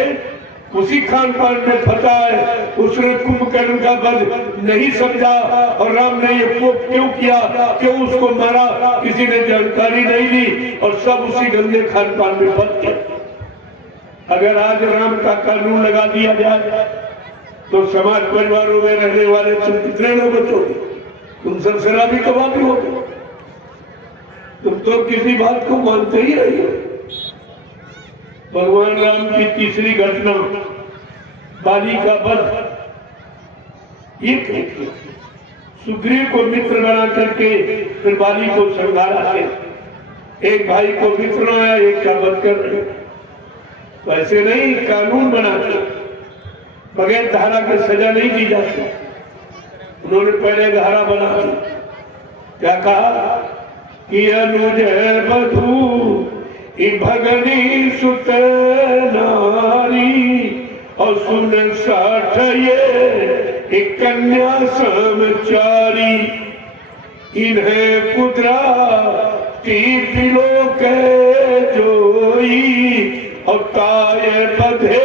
उसी खान पान में फंसा है। उसने कुंभकर्ण का वध नहीं समझा और राम ने ये क्यों किया, क्यों उसको मारा, किसी ने जानकारी नहीं ली और सब उसी गंदे खान पान में फंस गए। अगर आज राम का कानून लगा दिया जाए तो समाज परिवारों में रहने वाले तुम कितने लोग बचोगे? तुम सब शराबी कबाबी हो, तुम तो किसी बात को मानते ही नहीं हो। भगवान राम की तीसरी घटना बाली का वध। ये सुग्रीव को मित्र बना करके फिर बाली को संघारा है। एक भाई को मित्र बनाया, एक का वध कर रहे। वैसे नहीं, कानून बनाते बगैर धारा की सजा नहीं दी जाती। उन्होंने पहले धारा बना दी, क्या कहा कि अनुज बधू भगनी सुत नारी और सुन साठ ये कन्या समचारी, इन्हें कुदरा पिलो के जोई और ताये बधे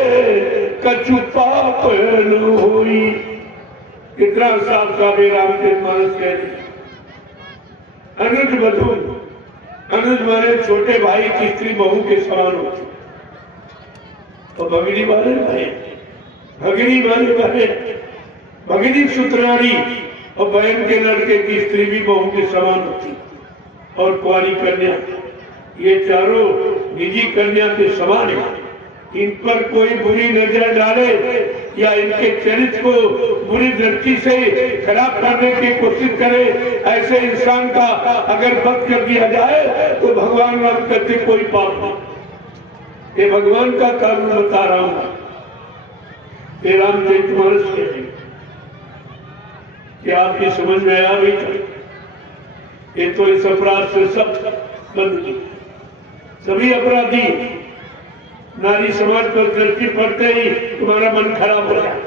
कछु पाप न होई। इतना साफ साबे रामचरितमानस कह दी। अनुज बधू, अनुज माने छोटे भाई की स्त्री बहू के समान होती, और भगिनी माने भाई, भगिनी माने बहन, भगिनी सुतरानी और बहन के लड़के की स्त्री भी बहू के समान होती, और कुंवारी कन्या, ये चारों निजी कन्या के समान है। इन पर कोई बुरी नजर डाले या इनके चरित्र को बुरी दृष्टि से खराब करने की कोशिश करे, ऐसे इंसान का अगर वध कर दिया जाए तो भगवान राम कहते कोई पाप नहीं। ये भगवान का कानून बता रहा हूं, ये रामचरितमानस के हैं कि आपकी समझ में आया भी था। ये तो इस अपराध से सब बंद की, सभी अपराधी नारी समाज पर दृष्टि पड़ते ही तुम्हारा मन खराब हो जाए।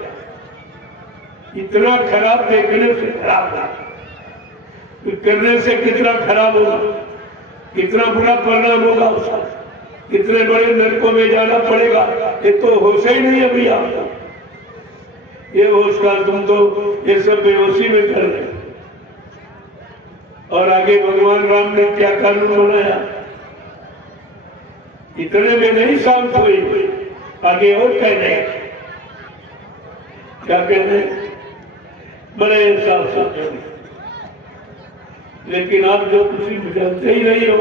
इतना खराब देखने से खराब है, करने से कितना खराब होगा, कितना बुरा परिणाम होगा उसका, कितने बड़े नरकों में जाना पड़ेगा। ये तो होश ही नहीं अभी आपका, ये होश का तुम तो ये सब बेहोशी में कर रहे। और आगे भगवान राम ने क्या कानून बनाया, इतने में नहीं शांत हुई, आगे और कहने क्या कहने, बड़े साफ साफ। लेकिन आप जो कुछ जानते ही नहीं हो,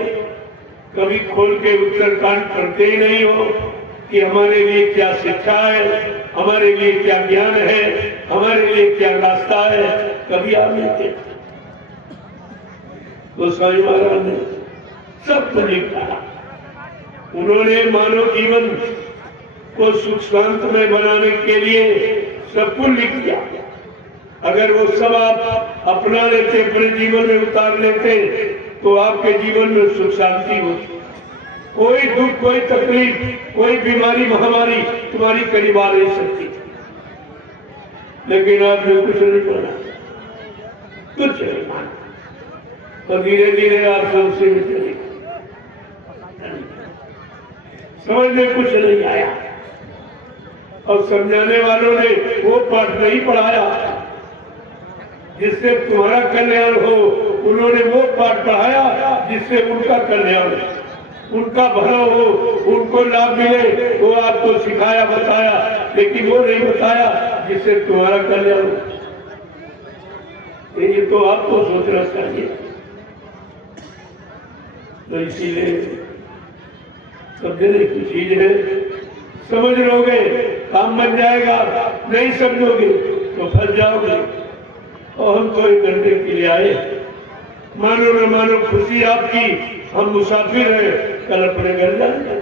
कभी खोल के उत्तरकांड करते ही नहीं हो कि हमारे लिए क्या शिक्षा है, हमारे लिए क्या ज्ञान है, हमारे लिए क्या रास्ता है, कभी आप नहीं कहते। तो स्वामी महाराज ने सब कुछ लिखा। उन्होंने मानव जीवन को सुख शांतमय बनाने के लिए सब कुछ लिख दिया। अगर वो सब आप अपना लेते, अपने जीवन में उतार लेते, तो आपके जीवन में सुख शांति होती। कोई दुख, कोई तकलीफ, कोई बीमारी, महामारी तुम्हारी करीब आ नहीं सकती। लेकिन आपने कुछ नहीं माना, कुछ नहीं माना, और धीरे धीरे आप सबसे भी चले, समझ में कुछ नहीं आया। और समझाने वालों ने वो पाठ नहीं पढ़ाया जिससे तुम्हारा कल्याण हो, उन्होंने वो पाठ पढ़ाया जिससे उनका कल्याण, उनका भला हो, उनको लाभ मिले, वो आपको सिखाया, बताया। लेकिन वो नहीं बताया जिससे तुम्हारा कल्याण हो। ये तो आपको सोचना चाहिए। तो इसीलिए समझने की चीज है, समझ लोगे काम बन जाएगा, नहीं समझोगे तो फंस जाओगे। और हम तो एक घंटे के लिए आए, मानो न मानो खुशी आपकी, हम मुसाफिर हैं, कल अपने घर जाएंगे।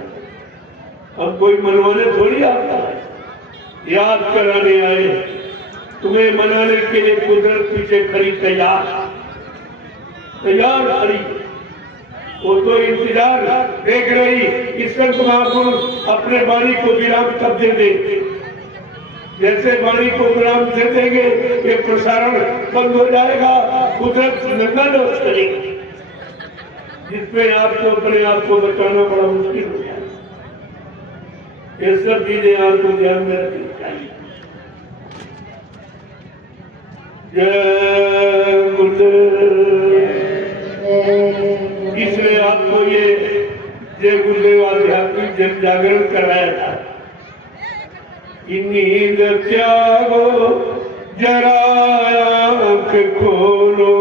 हम कोई मनवाने थोड़ी आता है, याद कराने आए। तुम्हें मनाने के लिए कुदरत पीछे खड़ी तैयार खड़ी, वो तो इंतजार देख रही कि संत महापुरुष अपने वाणी को विराम कब दे दे। जैसे वाणी को विराम दे देंगे, ये प्रसारण बंद हो जाएगा, कुदरत नंगा करेगी, जिसमें आपको अपने आप को बचाना बड़ा मुश्किल हो जाएगा। ये सब चीजें आपको ध्यान में रखनी चाहिए। जय गुरुदेव। इसलिए आपको ये जय गुरुदेव आध्यात्मिक जन जागरण कराया था। नींद त्यागो जरा आँख खोलो,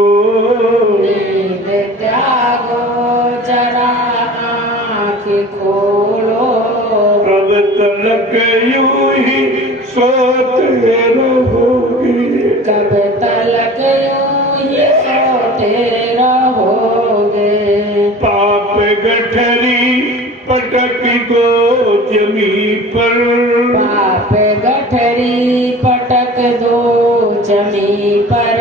नींद त्यागो जरा आँख खोलो, कब तलक यूं ही सोते रहोगे, कब तलक यूं ही सोते रहोगे। पाप गठरी पटक दो जमी पर, पाप गठरी पटक दो जमी पर,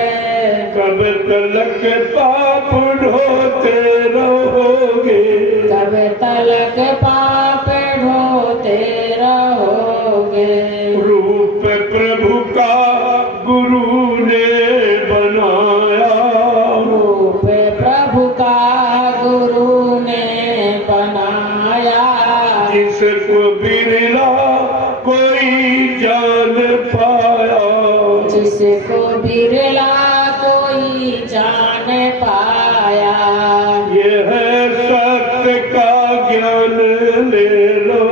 कब तलक पाप ढोते रहोगे, कब तलक पाप ढोते रहोगे। रूप प्रभु का गुरु ने बनाया, रूप प्रभु का गुरु ने बनाया, जिसको बिरला कोई जान पाया, जिसको बिरला कोई जान पाया। यह सत्य का ज्ञान ले लो,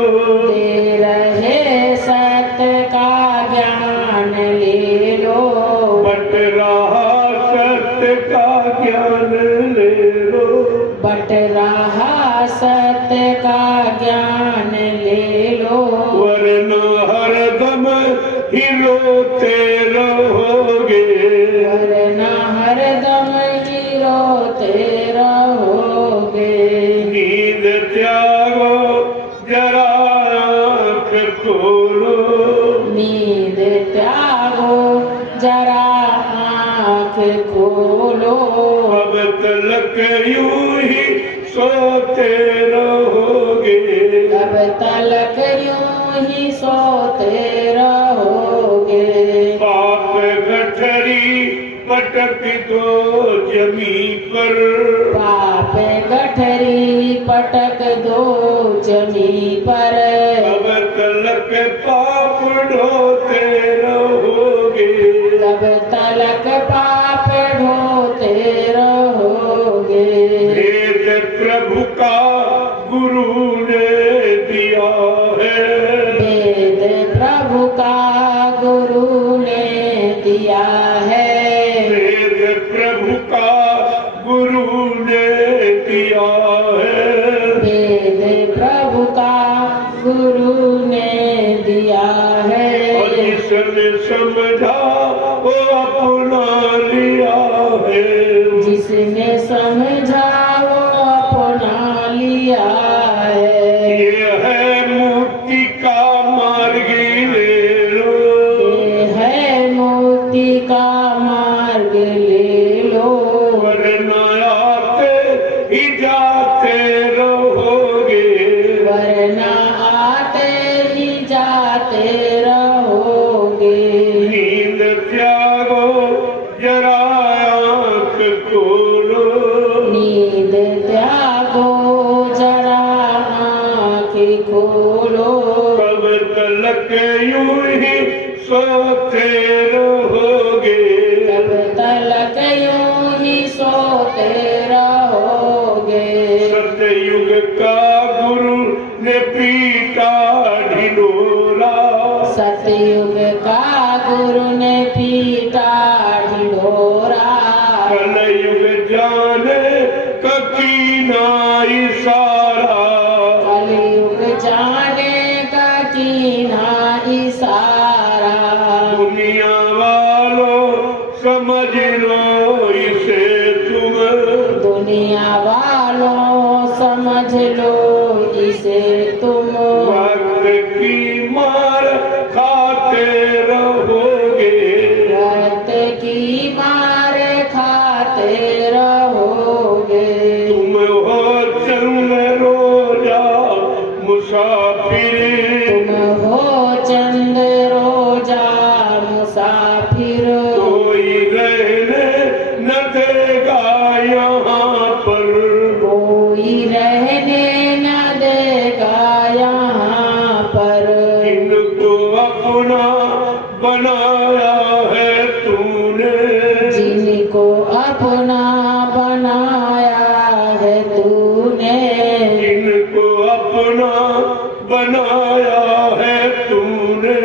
ले रहे सत्य का ज्ञान ले लो, बट रहा सत्य का ज्ञान ले लो, बट रहा सत्य का ज्ञान ले लो। सोते रहोगे। नींद त्यागो जरा आँख खोलो, नींद त्यागो जरा आँख खोलो। अब तलक यूं ही सोते रहोगे, अब तलक यूं ही सोते रहोगे। पाप गठरी पटक दो जमी पर, पाप गठरी पटक दो जमी पर। अब तलक पाप ढोते रहोगे, तब तलक पाप ढोते रहोगे। वेद प्रभु का गुरु ने दिया है, वेद प्रभु का गुरु ने दिया है। वेद प्रभु का गुरु ने दिया है, वेद प्रभु का गुरु ने दिया है। और जिसने समझा वो अपना लिया है, जिसने समझा वो अपना लिया है। ये है मुक्ति का मार्ग ले लो, ये है मुक्ति का मार्ग ले लो। वरना आते ही जाते रहोगे, वरना आते ही जाते रहोगे। नींद त्यागो जरा आँख खोलो, नींद त्यागो जरा आँख खोलो। कब तलक यूं ही सोते रहोगे, तब तलक यूं ही सोते रहोगे। सतयुग का गुरु ने पीटा ढिढोरा, सतयुग का गुरु ने पीटा ढिढोरा। कलयुग जाने ककीना इशारा, कलयुग जाने का कीना इशारा। दुनिया वालों समझ लो इसे तुम, दुनिया वालों समझ लो इसे तुम। वक्त की मार खाते रहोगे, वक्त की मार खाते रहोगे। तुम हो चंद रोजा मुसाफिर, तुम हो चंद रोजा मुसाफिर। कोई रहने न देगा यहाँ पर, कोई रहने न देगा यहाँ पर। इनको अपना बनाया है तूने, जिनको अपना बनाया है तूने। इनको अपना बनाया है तूने,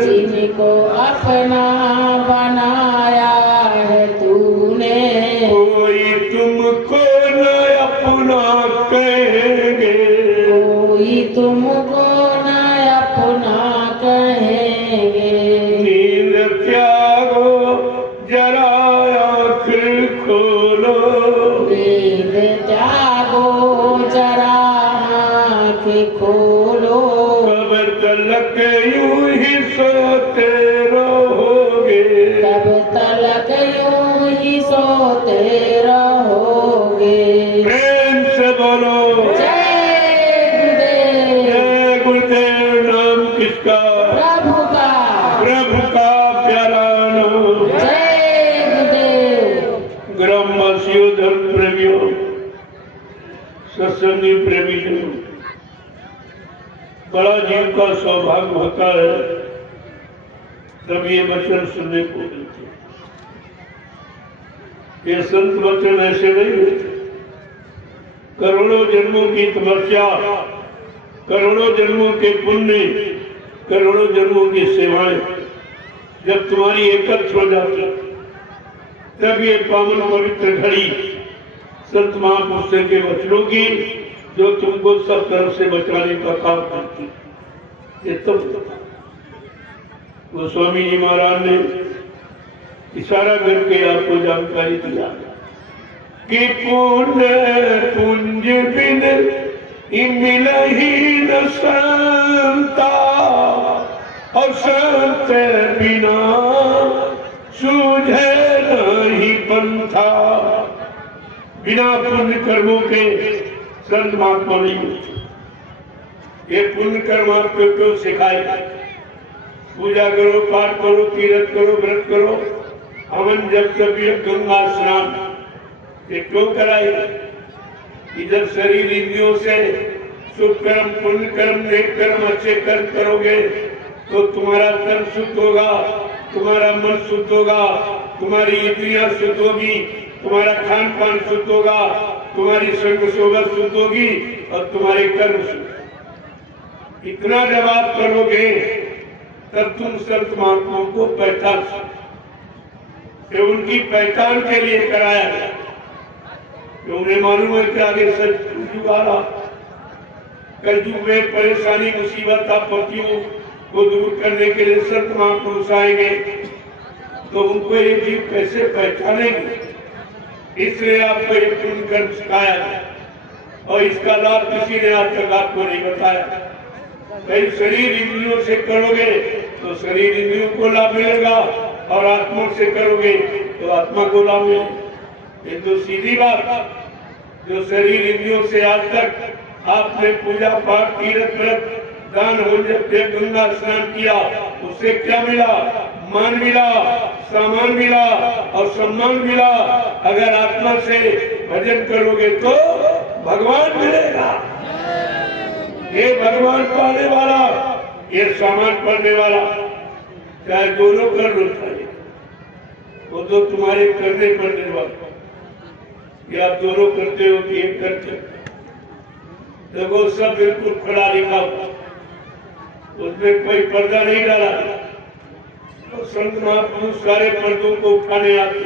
जिनको अपना बनाया है तूने। कोई तुमको न अपना कहेंगे, कोई तुमको न अपना कहेंगे। नींद त्यागो जरा आँख खोलो, नींद त्यागो जरा आँख खोलो। कब तलक यूं ही सोते रहोगे, तब तलक यूं ही सोते रहोगे। प्रेम से बोलो जय गुरुदेव। जय गुरुदेव। नाम किसका? प्रभु का। प्रभु का प्यारा नाम। जय गुरुदेव। ग्रामवासियों, धर्म प्रेमियों, सत्संगी प्रेमी जनों, बड़ा जीव का सौभाग्य होता है तब ये वचन सुनने को मिलते हैं। ये संत वचन ऐसे नहीं होते। करोड़ों जन्मों की तपस्या, करोड़ों जन्मों के पुण्य, करोड़ों जन्मों की सेवाएं जब तुम्हारी एकत्र हो जाती तब ये पावन पवित्र घड़ी संत महापुरुष के वचनों की, जो तुमको सब तरफ से बचाने का काम करती, ये तब वो स्वामी जी महाराज ने इशारा करके आपको जानकारी दिया कि पुण्य पुंज बिन मिलही न संता, और संत बिना सूझे नहीं पंथा। बिना पुण्य कर्मों के संत महात्मा नहीं मिलते। ये पुण्य कर्म आपको क्यों सिखाए? पूजा करो, पाठ करो, तीर्थ करो, व्रत करो, हवन जब तब गंगा स्नान, ये क्यों कराए? इधर शरीर इंद्रियों से शुभ कर्म, पुण्य कर्म, नेक कर्म, अच्छे कर्म करोगे तो तुम्हारा तन शुद्ध होगा, तुम्हारा मन शुद्ध होगा, तुम्हारी इंद्रियां शुद्ध होगी, तुम्हारा खान पान शुद्ध होगा, तुम्हारी संग सोबत शुद्ध होगी और तुम्हारे कर्म शुद्ध। इतना जब आप करोगे तब तुम संत महात्माओं को पहचान सकते। उनकी पहचान के लिए कराया गया कि उन्हें मालूम है कि आगे सच आ रहा, कलयुग में परेशानी मुसीबत आपत्तियों को दूर करने के लिए संत महापुरुष आएंगे, तो उनको ये जीव कैसे पहचानेंगे? इसलिए आपको ये पुण्य कर्म सिखाया है और इसका लाभ किसी ने आज तक आपको नहीं बताया। कई शरीर इंद्रियों से करोगे तो शरीर इंद्रियों को लाभ मिलेगा और आत्मा से करोगे तो आत्मा को लाभ मिलेगा। ये तो सीधी बात। जो शरीर इंद्रियों से आज तक आपने पूजा पाठ, तीर्थ व्रत, दान होम, गंगा स्नान किया, उससे क्या मिला? मान मिला, सामान मिला और सम्मान मिला। अगर आत्मा से भजन करोगे तो भगवान मिलेगा। ये भगवान पाने वाला, ये सामान पाने वाला, चाहे दोनों कर लो, वो तो तुम्हारे करने पर निर्भर। ये आप दोनों करते हो कि एक करते हो? देखो सब बिल्कुल खड़ा लिखा हुआ, उसमें कोई पर्दा नहीं डाला। तो संत महापुरुष सारे पर्दों को उठाने आते,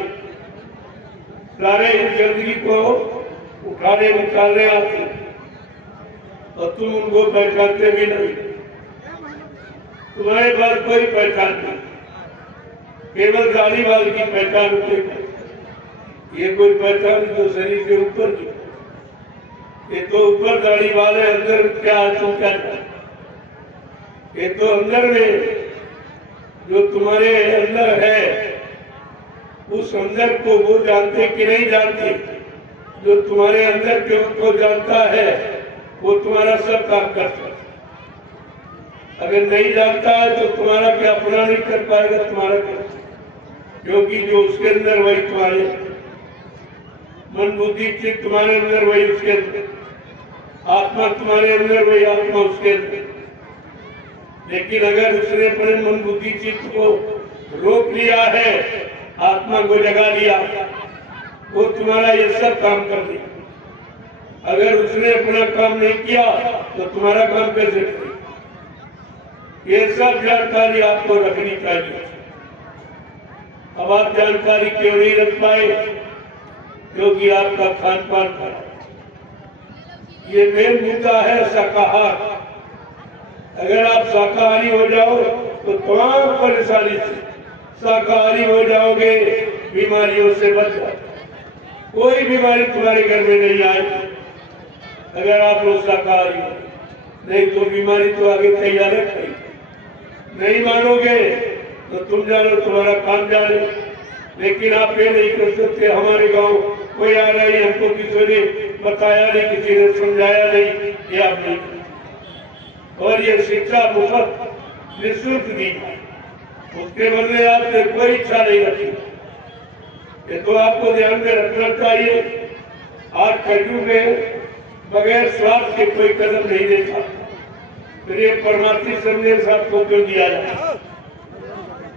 सारे जिंदगी को उठाने निकालने आते, और तुम उनको पहचानते भी नहीं। तुम्हारे पास कोई पहचान नहीं, केवल दाढ़ी वाले की पहचान होती। ये कोई पहचान जो शरीर के ऊपर की, ये तो ऊपर दाढ़ी वाले, अंदर क्या क्या, ये तो अंदर में जो तुम्हारे अंदर है, उस अंदर को वो जानते कि नहीं जानते? जो तुम्हारे अंदर के को जानता है वो तुम्हारा सब काम करता है। अगर नहीं जानता है तो तुम्हारा क्या अपना नहीं कर पाएगा, तुम्हारा क्या? क्योंकि जो उसके अंदर वही तुम्हारे मन बुद्धि चित्त तुम्हारे अंदर वही उसके अंदर, आत्मा तुम्हारे अंदर वही आत्मा उसके अंदर। लेकिन अगर उसने अपने मन बुद्धि चित्त को रोक लिया है, आत्मा को जगा लिया, वो तुम्हारा ये सब काम कर दिया। अगर उसने अपना काम नहीं किया तो तुम्हारा काम कैसे करेगा? ये सब जानकारी आपको रखनी चाहिए। अब आप जानकारी क्यों नहीं रख पाए? क्योंकि आपका खान पान खराब। ये मेन मुद्दा है शाकाहार। अगर आप शाकाहारी हो जाओ तो तमाम परेशानी से शाकाहारी हो जाओगे, बीमारियों से बच जाओ। कोई बीमारी तुम्हारे घर में नहीं आएगी अगर आप लोग शाकाहारी हो। नहीं तो बीमारी तो आगे तैयार है। नहीं मानोगे तो तुम जानो, तुम्हारा काम जाने। लेकिन आप ये नहीं कर सकते। हमारे गांव कोई आ रहा है, हमको किसी ने बताया नहीं, किसी ने समझाया नहीं, ये आप नहीं। और ये शिक्षा मुफ्त निःशुल्क दी, उसके बदले आपसे कोई इच्छा नहीं रखी। ये तो आपको ध्यान में रखना चाहिए। आज कलयुग में बगैर स्वार्थ के कोई कदम नहीं देता। फिर ये परमार्थी संदेश आपको क्यों दिया जाए?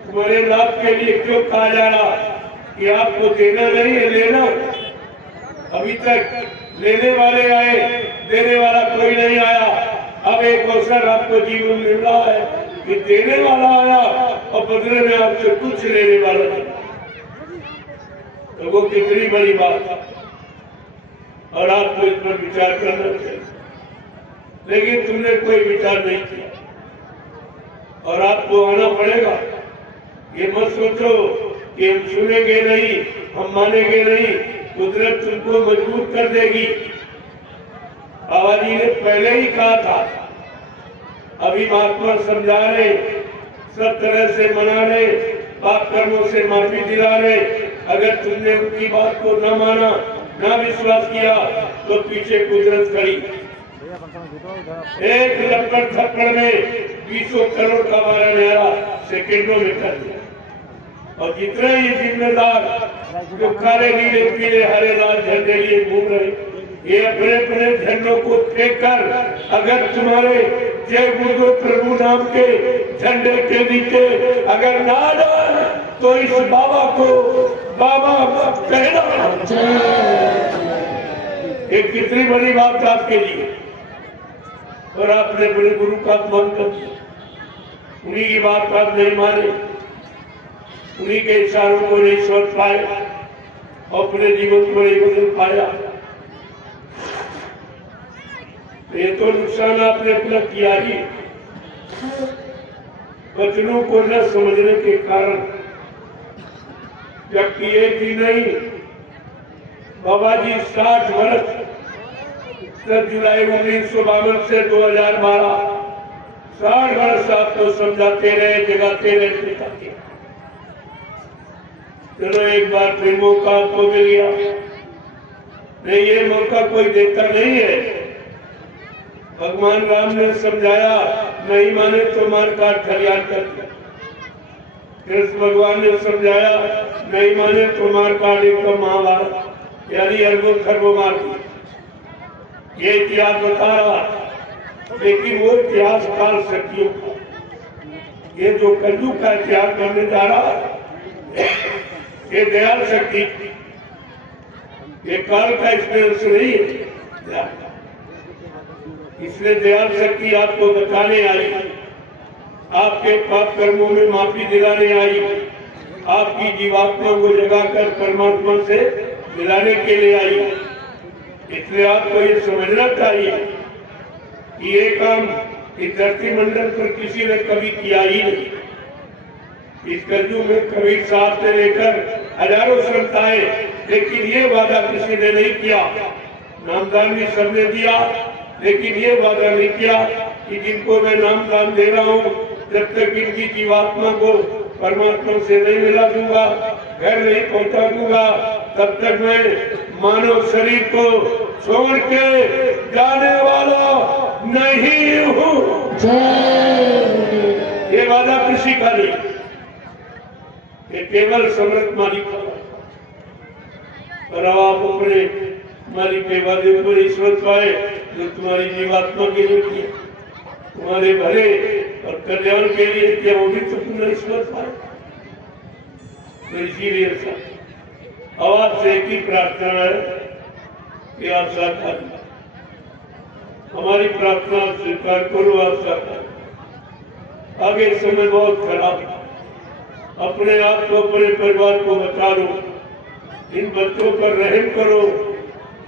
तुम्हारे लाभ के लिए क्यों कहा जा रहा कि आपको देना नहीं है, लेना? अभी तक लेने वाले आए, देने वाला कोई नहीं आया। अब एक अवसर आपको जीवन मिल रहा है कि देने वाला आया और बदले में आपसे कुछ लेने वाला नहीं। तो वो कितनी बड़ी बात है और आपको इस पर विचार करना चाहिए। लेकिन तुमने कोई विचार नहीं किया और आपको आना पड़ेगा। ये मत सोचो कि हम सुनेंगे नहीं, हम मानेंगे नहीं, कुदरत तुमको मजबूत कर देगी। बाबा जी ने पहले ही कहा था, अभी महात्मा समझा रहे, सब तरह से मना रहे, पाप कर्मों से माफी दिला रहे। अगर तुमने उनकी बात को न माना, न विश्वास किया, तो पीछे कुदरत खड़ी। एक लपड़ थप्पड़ में 20 करोड़ का मारा न्यारा सेकेंडों में कर दिया। और जितने ही जिम्मेदार जो काले नीले पीले हरे लाल झंडे लिए घूम रहे, ये अपने अपने झंडों को फेंक कर अगर तुम्हारे जय गुरु प्रभु नाम के झंडे के नीचे अगर ना डाल, तो इस बाबा को बाबा कहना। ये कितनी बड़ी बात आपके लिए। और आपने बड़े गुरु का अपमान कर दिया, उन्हीं की बात आप नहीं माने, उन्हीं के इशारों को नहीं समझ पाए, अपने जीवन को नहीं बदल पाया। ये तो नुकसान आपने अपना किया ही। वचनों को न समझने के कारण, जबकि एक ही नहीं, बाबा जी 60 वर्ष 10 जुलाई 1952 से 2012 60 वर्ष आपको समझाते रहे, जगाते रहे, सिखाते रहे। चलो एक बार फिर मौका आपको मिल गया। नहीं, ये मौका कोई देता नहीं है। भगवान राम ने समझाया, नहीं माने तो मार काट खलियान कर दिया। कृष्ण भगवान ने समझाया, नहीं माने तो मार काट एकदम महाभारत यानी अरबों खरबों मार दिया। ये इतिहास बता रहा, लेकिन वो इतिहास काल शक्तियों का, ये जो कलयुग का इतिहास करने जा रहा है, ये दयाल शक्ति, ये काल का एक्सपीरियंस नहीं है। इसलिए दयाल शक्ति आपको बताने आई, आपके पाप कर्मों में माफी दिलाने आई, आपकी जीवात्मा को जगाकर परमात्मा से मिलाने के लिए आई। इसलिए आपको ये समझना चाहिए कि ये काम इस धरती मंडल पर किसी ने कभी किया ही नहीं। इस कलयुग में कबीर साहब से लेकर हजारों संत आए, लेकिन ये वादा किसी ने नहीं किया। नामदान भी सबने दिया, लेकिन ये वादा नहीं किया कि जिनको मैं नामदान दे रहा हूँ, जब तक इनकी जीवात्मा को परमात्मा से नहीं मिला दूंगा, घर नहीं पहुंचा दूंगा, तब तक मैं मानव शरीर को छोड़ के जाने वाला नहीं हूँ। ये वादा किसी का नहीं, ये केवल समर्थ मालिक का। और आप अपने मालिक के वादे को नहीं समझ पाए जो तुम्हारी जीवात्मा के लिए किया, तुम्हारे भले और कल्याण के लिए किया, वो भी तो तुम नहीं समझ पाए। तो इसीलिए आवाज से एक ही प्रार्थना है कि आप साकार हमारी प्रार्थना स्वीकार करो। आप साकार आगे समय बहुत खराब, अपने आप को अपने परिवार को बचा लो, इन बच्चों पर रहम करो,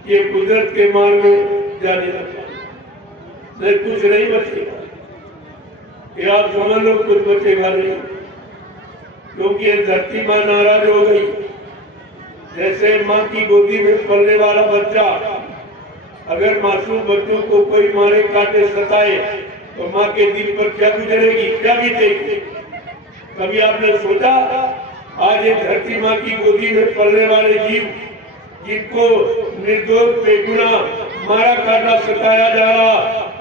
ये कुदरत के मार्ग में जाने लगा, नहीं कुछ नहीं बचेगा। ये आप समझ लो, कुछ बचेगा नहीं, क्योंकि ये धरती मां नाराज हो गई। जैसे माँ की गोदी में पलने वाला बच्चा, अगर मासूम बच्चों को कोई मारे काटे सताए, तो माँ के दिल पर क्या गुजरेगी, क्या बीतेगी। कभी आपने सोचा, आज ये धरती माँ की गोदी में पलने वाले जीव, जिनको निर्दोष बेगुना मारा काटा सताया जा रहा,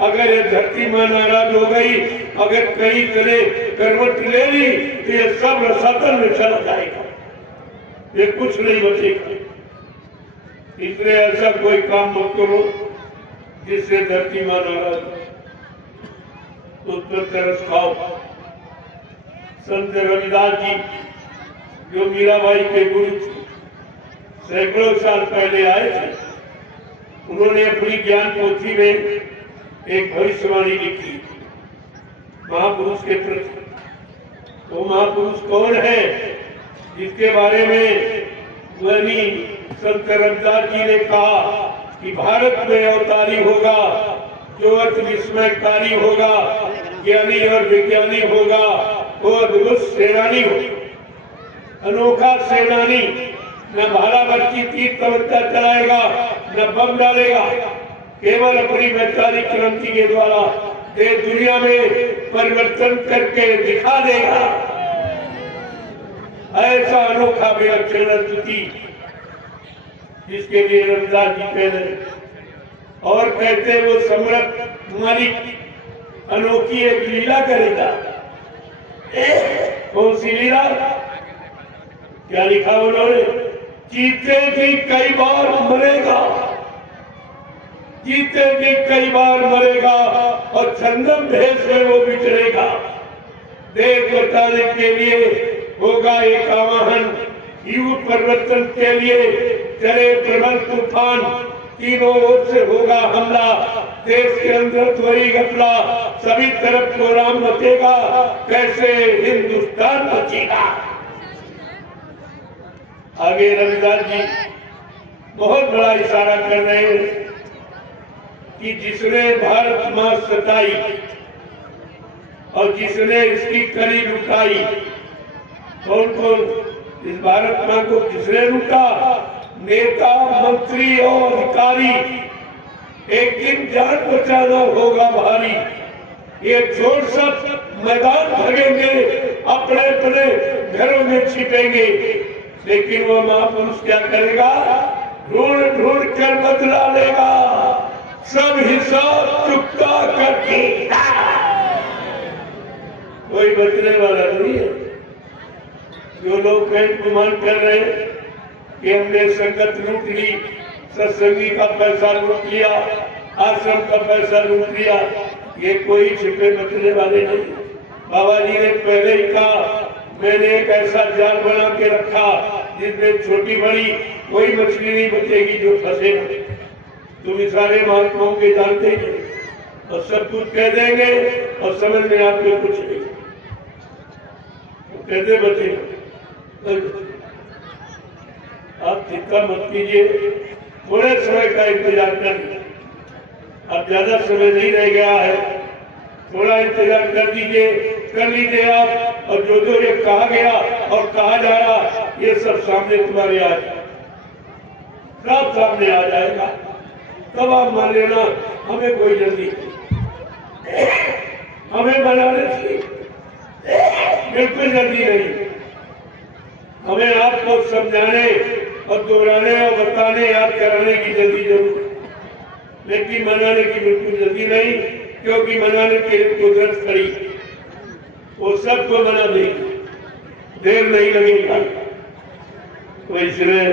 अगर ये धरती माँ नाराज हो गई, अगर कई जने करवट ले ली, तो ये सब रसातल में चला जाएगा, ये कुछ नहीं बचेगा। इसलिए ऐसा कोई काम मत करो जिससे धरती मां नाराज हो। उस पर तरस खाओ। संत रविदास जी जो मीराबाई के गुरु थे, सैकड़ों साल पहले आए थे, उन्होंने अपनी ज्ञान पोथी में एक भविष्यवाणी लिखी महापुरुष के प्रति। वो महापुरुष कौन है जिसके बारे में वही संत रविदास जी ने कहा कि भारत में अवतारी होगा जो अर्थ विस्मयकारी होगा, ज्ञानी और विज्ञानी होगा, वो अद्भुत सेनानी होगा, अनोखा सेनानी न भाला बच्ची तीर तमंचा चलाएगा, न बम डालेगा, केवल अपनी वैचारिक क्रांति के द्वारा देश दुनिया में परिवर्तन करके दिखा देगा। ऐसा अनोखा विलक्षण स्तुति जिसके लिए रमजान जी पहले और कहते वो सम्राट मालिक अनोखी एक लीला करेगा। कौन सी लीला? क्या लिखा उन्होंने? जीते भी कई बार मरेगा, जीते भी कई बार मरेगा और छंदम भेष में वो बिचरेगा। देश बचाने के लिए होगा एक आवाहन, युग परिवर्तन के लिए चले प्रबल तूफान, तीनों ओर से होगा हमला, देश के अंदर त्वरी घपला, सभी तरफ कोराम मचेगा, कैसे हिंदुस्तान बचेगा। आगे रविदास जी बहुत बड़ा इशारा कर रहे हैं कि जिसने भारत मां सताई और जिसने इसकी कली लुटाई, कौन कौन इस भारत मां को किसने लूटा? नेता, मंत्री और अधिकारी। एक दिन जान बचाना होगा भारी, ये जोर सब मैदान भागेंगे, अपने अपने घरों में छिपेंगे, लेकिन वो महापुरुष क्या करेगा? ढूंढ ढूंढ कर बदला लेगा, सब हिसाब चुकता कर देगा। कोई बचने वाला नहीं है। जो लोग पेट गुमान कर रहे हैं कि हमने संगत लूट ली, सत्संगी का पैसा लूट लिया, आश्रम का पैसा लूट लिया, ये कोई छिपे बचने वाले नहीं। बाबा जी ने पहले ही कहा, मैंने एक ऐसा जाल बना के रखा जिसमें छोटी बड़ी कोई मछली नहीं बचेगी जो फंसे न। तुम सारे महात्माओं के जानते हैं और सब कुछ कह देंगे और समझ में आपको कुछ नहीं, तो कैसे बचेगा? आप चिंता मत कीजिए, थोड़े समय का इंतजार करिए। अब ज्यादा समय नहीं रह गया है, थोड़ा इंतजार कर लीजिए आप। और जो जो ये कहा गया और कहा जाएगा, ये सब सामने तुम्हारे आ जाएगा, सब सामने आ जाएगा। तब आप मान लेना हमें कोई जल्दी नहीं, हमें बनाने की बिल्कुल जल्दी नहीं। हमें आपको समझाने और दोहराने और बताने, याद कराने की जल्दी जरूर, लेकिन मनाने की बिल्कुल जल्दी नहीं, क्योंकि मनाने के लिए कुदरत खड़ी, वो सबको मना देगी, देर नहीं लगेगा। तो इसलिए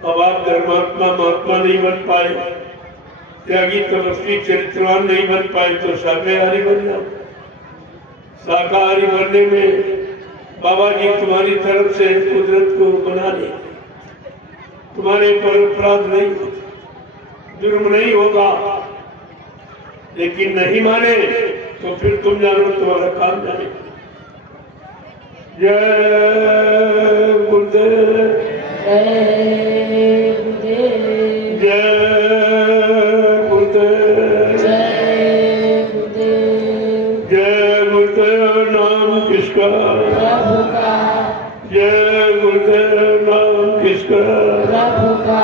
अब आप धर्मात्मा महात्मा नहीं बन पाए, त्यागी तपस्वी चरित्रवान नहीं बन पाए, तो शाकाहारी बन जाओ। शाकाहारी बनने में बाबा जी तुम्हारी तरफ से कुदरत को बना ले, तुम्हारे पर अपराध नहीं, जुर्म नहीं होगा। लेकिन नहीं माने तो फिर तुम जानो तुम्हारा काम जाने। जय गुरुदेव, जय गुरुदेव, जय गुरुदेव, जय गुरुदेव। जय गुरुदेव। नाम किसका? प्रभु का, जय गुरुदेव। नाम किसका? प्रभु का,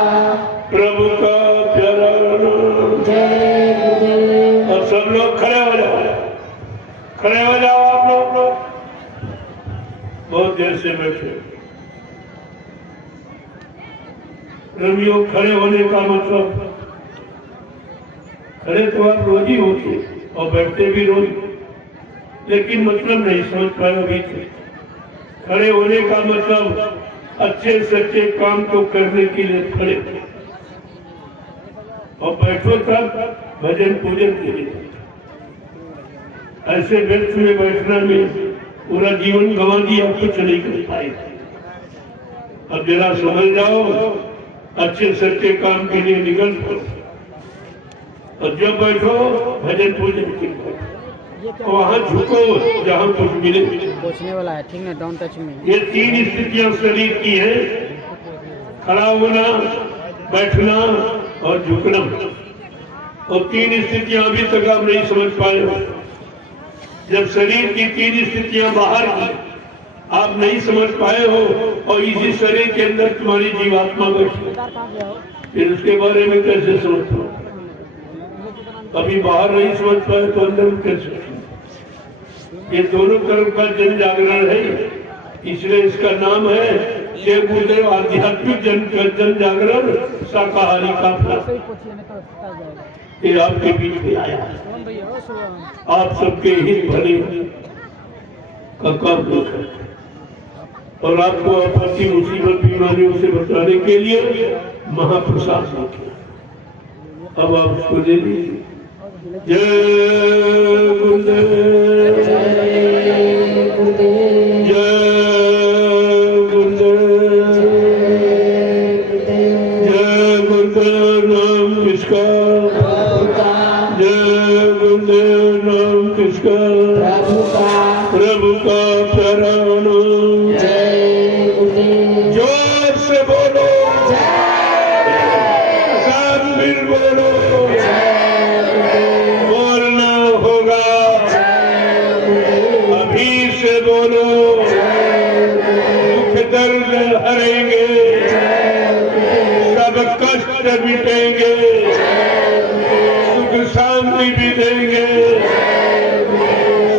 प्रभु का प्यारा नाम। जय गुरुदेव। और सब लोग खड़े हो जाओ, खड़े हो जाओ आप लोग। बहुत देर से बैठे रवियों, खड़े होने का मतलब, खड़े तो आप रोज ही होते और बैठते भी रोज, लेकिन मतलब नहीं समझ पाए अभी तक। खड़े होने का मतलब अच्छे सच्चे काम को करने के लिए खड़े, और बैठो तब भजन पूजन के लिए। ऐसे व्यर्थ में बैठना में पूरा जीवन गंवा दिया, कुछ नहीं कर पाए। अब जरा समझ जाओ, अच्छे सच्चे काम के लिए निकल पड़ो, और जब बैठो भजन पूजन के लिए, वहाँ झुको जहाँ कुछ मिले। पहुंचने वाला है, ठीक है, डोंट टच मी। ये तीन स्थितियां शरीर की है, खड़ा होना, बैठना और झुकना। और तीन स्थितियां अभी तक आप नहीं समझ पाए हो। जब शरीर की तीन स्थितियां बाहर की आप नहीं समझ पाए हो, और इसी शरीर के अंदर तुम्हारी जीवात्मा बैठी, फिर उसके बारे में कैसे सोच पाओ? कभी बाहर नहीं समझ पाए तो अंदर में कैसे? ये दोनों तरफ का जन जागरण है, इसलिए इसका नाम है जय गुरुदेव आध्यात्मिक जन जागरण शाकाहारी काफिला। ये आपके बीच में आया है, आप सबके हित भले का काम कर और आपको आपत्ति मुसीबत बीमारियों से बचाने के लिए महाप्रसाद किया। अब आप उसको दे दीजिए। जय गुरुदेव, जय गुरुदेव, जय गुरुदेव, जय गुरुदेव। नाम किसका? प्रभु का, जय गुरुदेव। नाम किसका? प्रभु का, प्रभु का प्यारा नाम। जय गुरुदेव, जोर से बोलो, सब मिल बोलो, बोलना होगा, अभी से बोलो, दुख दर्द हरेंगे, सब कष्ट मिटेंगे, सुख शांति भी देंगे,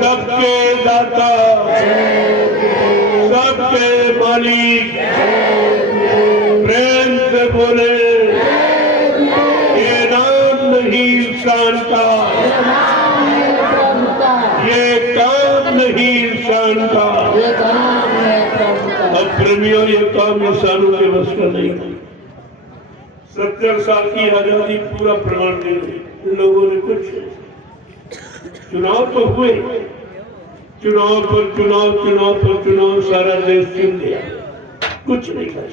सबके दाता, सबके मालिक, प्रेम से बोले, ये नाम नहीं इंसान का, प्रभु का, ये काम नहीं इंसान का। ये काम है प्रभु का। अब प्रेमियों, ये काम इंसानों के बस का नहीं है। 70 साल की आजादी पूरा प्रमाण दे दी इन लोगों ने। कुछ चुनाव तो हुए, चुनाव पर चुनाव, चुनाव पर चुनाव, सारा देश चुन लिया, कुछ नहीं कर।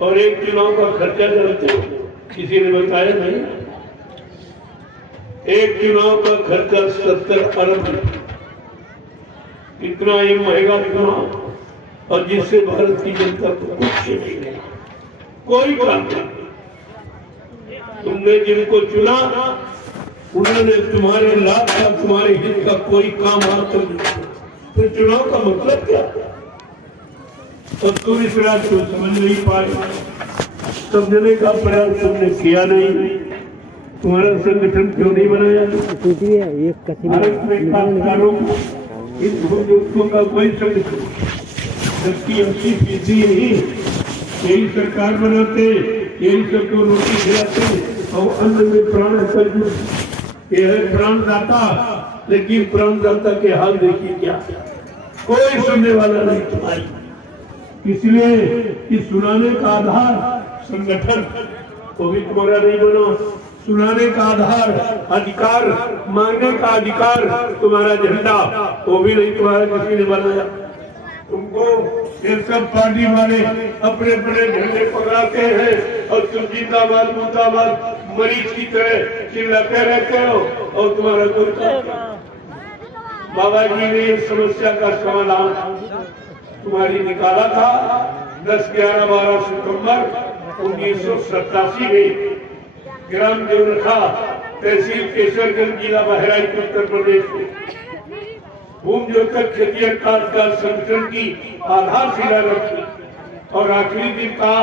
और एक चुनाव का खर्चा जानते हो? किसी ने बताया नहीं? एक चुनाव का खर्चा 70 अरब रुपये। इतना ही महंगा चुनाव, और जिससे भारत की जनता को कुछ नहीं मिला, कोई काम नहीं। तुमने जिनको चुना उन्होंने तुम्हारे लाभ का, तुम्हारे हित का कोई काम हाथ नहीं किया, तो चुनाव का मतलब क्या? तब तुम इस रात को समझ नहीं पाए, समझने का प्रयास तुमने किया नहीं। तुम्हारा संगठन क्यों नहीं बनाया? भारत में कामगारों इन भूमियों का कोई संगठन, जबकि 80% ही यही सरकार बनाते, यही सबको रोटी खिलाते और अन्न में प्राण कर। ये है प्राणदाता, लेकिन प्राणदाता के हाल देखिए क्या, कोई सुनने वाला नहीं तुम्हारी। इसलिए कि सुनाने का आधार संगठन, वो भी तुम्हारा नहीं बना। सुनाने का आधार अधिकार, मांगने का अधिकार तुम्हारा झंडा, वो भी नहीं तुम्हारा किसी ने बनाया। तुमको ये सब पार्टी वाले अपने अपने झंडे पकड़ाते हैं और तुम जिंदाबाद मुर्दाबाद मरीज की तरह चिल्लाते रहते हो, और तुम्हारा कोई बाबा जी ने इस समस्या का समाधान तुम्हारी निकाला था 10, 11, 12 सितंबर 1987 में ग्राम देवरखा, तहसील केसरगंज, जिला बहराइच, उत्तर प्रदेश में भूमि ज्योतक खेतिहर काश्तकार संगठन की आधारशिला रखी और आखिरी दिन कहा,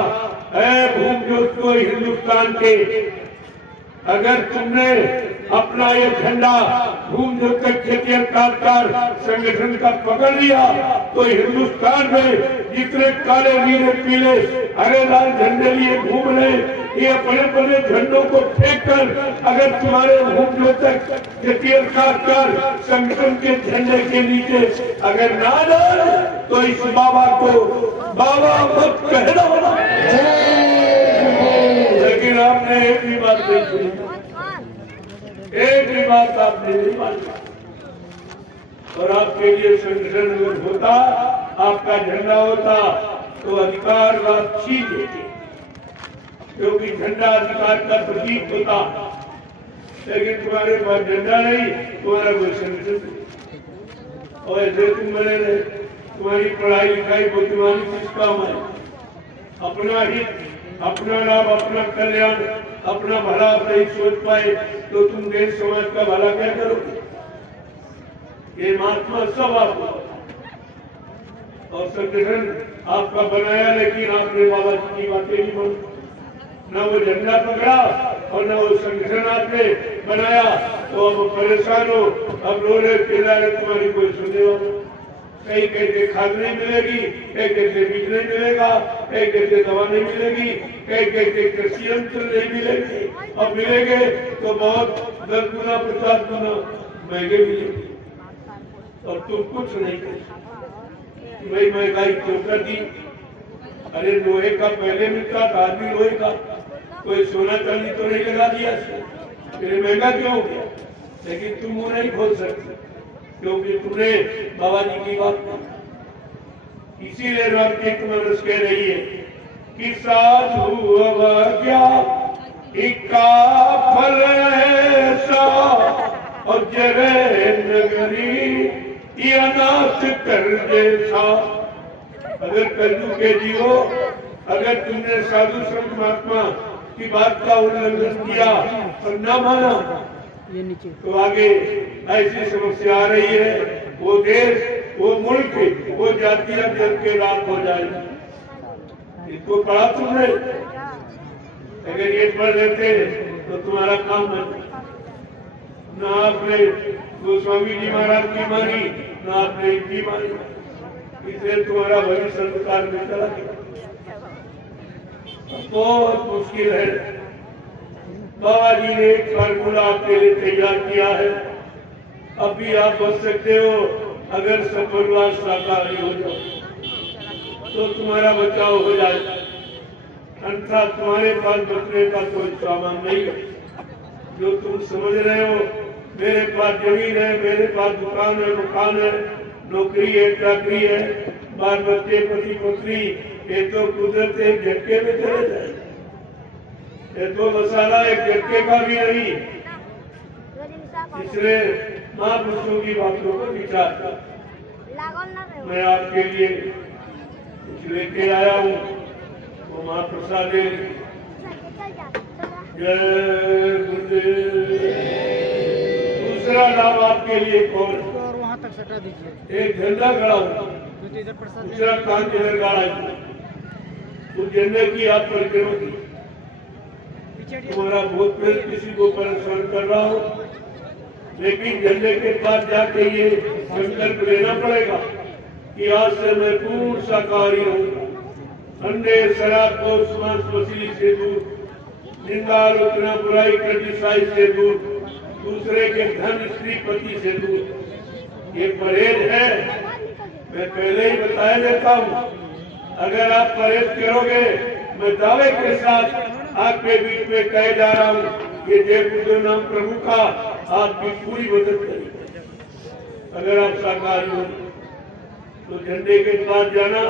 है भूमि ज्योत को हिंदुस्तान के, अगर तुमने अपना ये झंडा भूमि ज्योतक खेतिहर काश्तकार संगठन का पकड़ लिया तो हिंदुस्तान में जितने काले, नीले, पीले, हरे, लाल झंडे लिए घूम रहे, ये अपने अपने झंडों को फेंक कर अगर तुम्हारे भूमि ज्योतक खेतिहर काश्तकार संगठन के झंडे के नीचे अगर ना जाए तो इस बाबा को बाबा मत कहना। लेकिन आपने एक भी बात नहीं सुनी, एक भी बात आपने नहीं मानी। और आपके लिए संगठन अगर होता, आपका झंडा होता, तो अधिकार बात चीज होती, क्योंकि झंडा अधिकार का प्रतीक होता। लेकिन तुम्हारे पास झंडा नहीं, तुम्हारा कोई संगठन नहीं। और ऐसे तुम बने रहे, तुम्हारी पढ़ाई लिखाई बुद्धिमानी किस काम है? अपना हित, अपना लाभ, अपना कल्याण, अपना भला नहीं सोच पाए तो तुम देश समाज का भला क्या करोगे? ये महात्मा सब आपको, और संगठन आपका बनाया, लेकिन आपने बाबा जी की बातें नहीं मानी, न वो झंडा पकड़ा और न वो संगठन आपने बनाया। तो अब परेशान हो, अब रो रहे चिल्ला रहे, तुम्हारी कोई सुनने वाला। कहीं कहते खाद नहीं मिलेगी, कहीं कहते बीज नहीं मिलेगा, कहीं कहते दवा नहीं मिलेगी, कहीं कहते कृषि यंत्र नहीं मिलेगी, और मिलेंगे तो बहुत 10 गुना 50 गुना महंगे मिलेंगे। और तुम कुछ नहीं करते, भाई महंगाई क्यों कर दी? अरे लोहे का पहले मिलता था, आदमी लोहे का, कोई सोना चांदी तो नहीं लगा दिया, फिर महंगा क्यों हो गया? लेकिन तुम वो नहीं खोल सकते, क्योंकि तुमने बाबा जी की बात की। इसीलिए रामचरित मानस कह रही है कि साधु अवज्ञा इक्का फल ऐसा, और जरे नगरी ये अनाथ कर जैसा। अगर कलयुग के जीवो, अगर तुमने साधु संत महात्मा की बात का उल्लंघन किया और न माना, तो आगे ऐसी समस्या आ रही है, वो देश, वो मुल्क, वो जाति अब जल के रात हो जाएगी। इसको पढ़ा तुमने? अगर ये पढ़ लेते तो तुम्हारा काम बन। न आपने गोस्वामी जी महाराज की मानी, न आपने इनकी मानी, इसलिए तुम्हारा भविष्य अंधकार में चला गया। बहुत मुश्किल है। बाबा जी ने एक फार्मूला आपके लिए तैयार किया है, अभी आप बच सकते हो। अगर सफलता साकार हो जाओ तो तुम्हारा बचाव हो जाए, अन्यथा तुम्हारे पास बचने का कोई सामान नहीं है। जो तुम समझ रहे हो, मेरे पास जमीन है, मेरे पास दुकान है, मकान है, नौकरी है, चाकरी है, बाल बच्चे, पति पत्नी, ये तो कुदरत एक झटके में चले जाए। ये तो मसाला एक झटके का भी नहीं। इसलिए महापुरुषों की बातों को विचार मैं आपके लिए कुछ लेके आया हूँ, वो महाप्रसाद है। जय गुरुदेव। दूसरा नाम आपके लिए कौन है? वहाँ तक सटा दीजिए। एक झंडा खड़ा हो, दूसरा कान इधर गाड़ा है, उस झंडे की आप परिक्रमा की। तुम्हारा बहुत प्रेम किसी को परेशान कर रहा हो, लेकिन झंडे के पास जाके ये संकल्प लेना पड़ेगा कि आज से मैं पूर्ण शाकाहारी हूँ। अंडे, शराब को मांस मछली से दूर, निंदा आलोचना बुराई क्रिटिसाइज से दूर, दूसरे के धन स्त्री पति से दूर। ये परहेज है, मैं पहले ही बताया देता हूँ। अगर आप परहेज करोगे, मैं दावे के साथ आपके बीच में कह जा रहा हूँ, ये जय गुरुदेव नाम प्रभु का आपकी पूरी मदद करेगी। अगर आप शाकाहारी हो तो झंडे के पास जाना,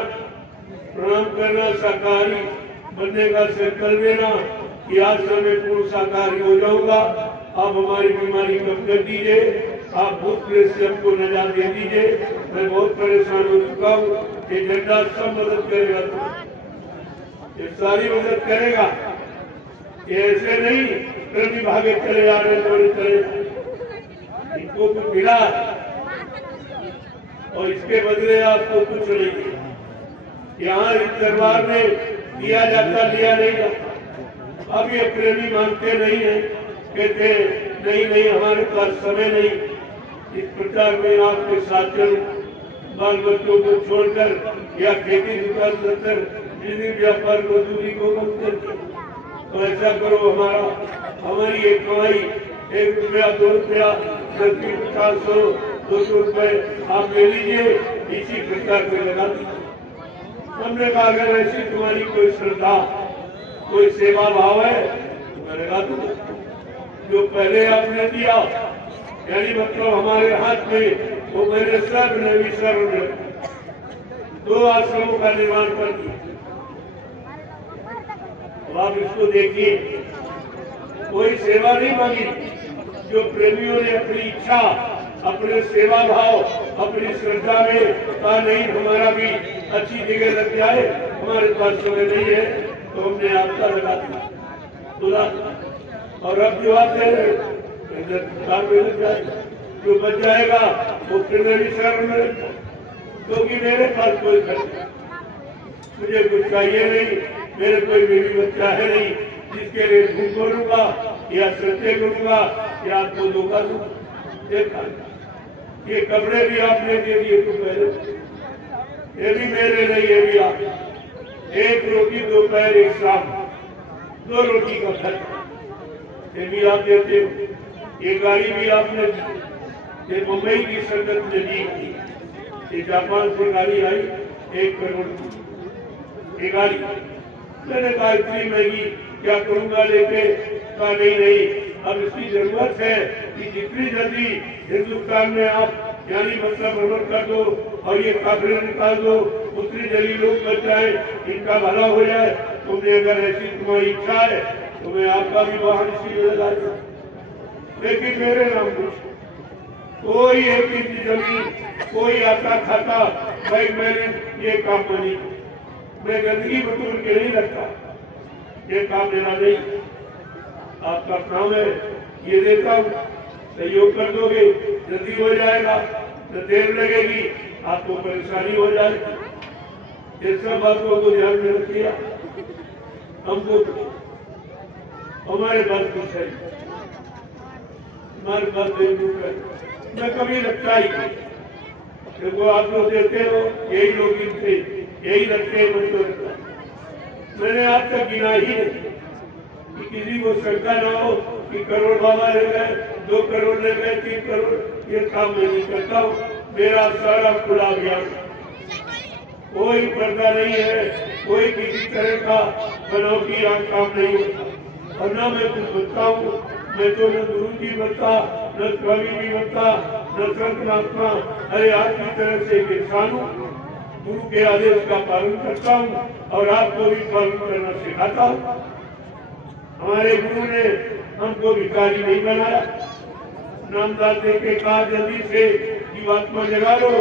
प्रणाम करना, शाकाहारी बनने का संकल्प लेना कि आज से मैं पूर्ण शाकाहारी हो जाऊंगा। आप हमारी बीमारी कम कर दीजिए, आप भूख प्रेस से हमको निजात दे दीजिए, मैं बहुत परेशान हो चुका हूँ। ये झंडा सब मदद करेगा, ये सारी मदद करेगा। ये ऐसे नहीं प्रति भागे चले जा रहे, थोड़े चले, इनको कुछ मिला और इसके बदले आपको कुछ नहीं। यहाँ इस दरबार में दिया जाता, लिया नहीं जाता। अब ये प्रेमी मानते नहीं है, कहते नहीं हमारे पास समय नहीं, इस प्रचार में आपके साथ चलूं, बाल बच्चों को छोड़कर या खेती दुकान कर बिजली व्यापार मजदूरी को बंद करके, तो ऐसा करो, हमारी एक कमाई 1 रुपया 2 रुपया 10 50 100 200 रुपए आप ले लीजिए, इसी प्रकार में लगा दीजिए। हमने कहा अगर ऐसी तुम्हारी कोई श्रद्धा, कोई सेवा भाव है तो मैं लगा दूंगा। जो पहले आपने दिया, यानी मतलब हमारे हाथ में, वो मैंने सर्व ने विसर्व ने 2 आश्रमों का निर्माण कर दिया। अब आप इसको देखिए, कोई सेवा नहीं मांगी। जो प्रेमियों ने अपनी इच्छा, अपने सेवा भाव, अपनी श्रद्धा में कहा नहीं हमारा भी अच्छी जगह लग जाए, हमारे पास समय नहीं है, तो हमने आपका लगा दिया। और अब जो आते हैं जो बच जाएगा वो फिर भी शरण में, क्योंकि मेरे पास कोई खर्च नहीं, मुझे कुछ चाहिए नहीं, मेरे कोई बीवी बच्चा है नहीं जिसके लिए झूठ बोलूंगा या सत्य करूंगा या आपको धोखा दूंगा। ये कपड़े भी आपने दे दिए तो पहले, ये भी मेरे नहीं, ये भी आप, एक रोटी दोपहर एक शाम, 2 रोटी का खर्च ये भी आप देते हो। ये गाड़ी भी आपने दी, ये मुंबई की संगत ने दी थी, ये जापान से गाड़ी आई 1 करोड़ की ये गाड़ी। मैंने कहा इतनी महंगी क्या करूंगा लेके, कहा नहीं, अब इसकी जरूरत है कि जितनी जल्दी हिंदुस्तान में आप यानी मतलब भ्रमण कर दो और ये काफिले निकाल दो, उतनी जल्दी लोग बच जाए, इनका भला हो जाए। तुमने अगर ऐसी तुम्हारी इच्छा है तो मैं आपका भी वाहन इसी लगा दूं, लेकिन मेरे नाम कुछ कोई एक इंच जमीन, कोई आता खाता भाई मैंने ये काम नहीं, मैं गंदगी बटोर के नहीं रखता, ये काम देना नहीं, आपका काम है ये देता हूँ, सहयोग कर दोगे जल्दी हो जाएगा, न देर लगेगी, आपको परेशानी हो जाएगी। ये सब बातों को ध्यान में रखिए। हमको हमारे पास कुछ है, हमारे पास बेवकूफ है, मैं कभी रखता ही नहीं, देखो आप लोग देते हो यही लोग थे, यही रखते हैं, मैंने आज तक गिना ही नहीं कि किसी को शंका ना हो कि करोड़ बाबा ले गए, 2 करोड़ ले गए, 3 करोड़, ये काम मैं नहीं करता हूँ। मेरा सारा खुला ज्ञान, कोई पर्दा नहीं है, कोई किसी तरह का बनावटी काम नहीं होता, और न मैं कुछ बनता हूँ, मैं तो न गुरु जी बनता, न स्वामी जी बनता, न संत महात्मा, अरे आपकी तरफ से एक इंसान हूँ, गुरु के आदेश का पालन करता हूँ और आपको भी पालन करना सिखाता हूँ। हमारे गुरु ने हमको भिखारी नहीं बनाया, नामदार दे के कहा जल्दी से जीवात्मा जगा लो,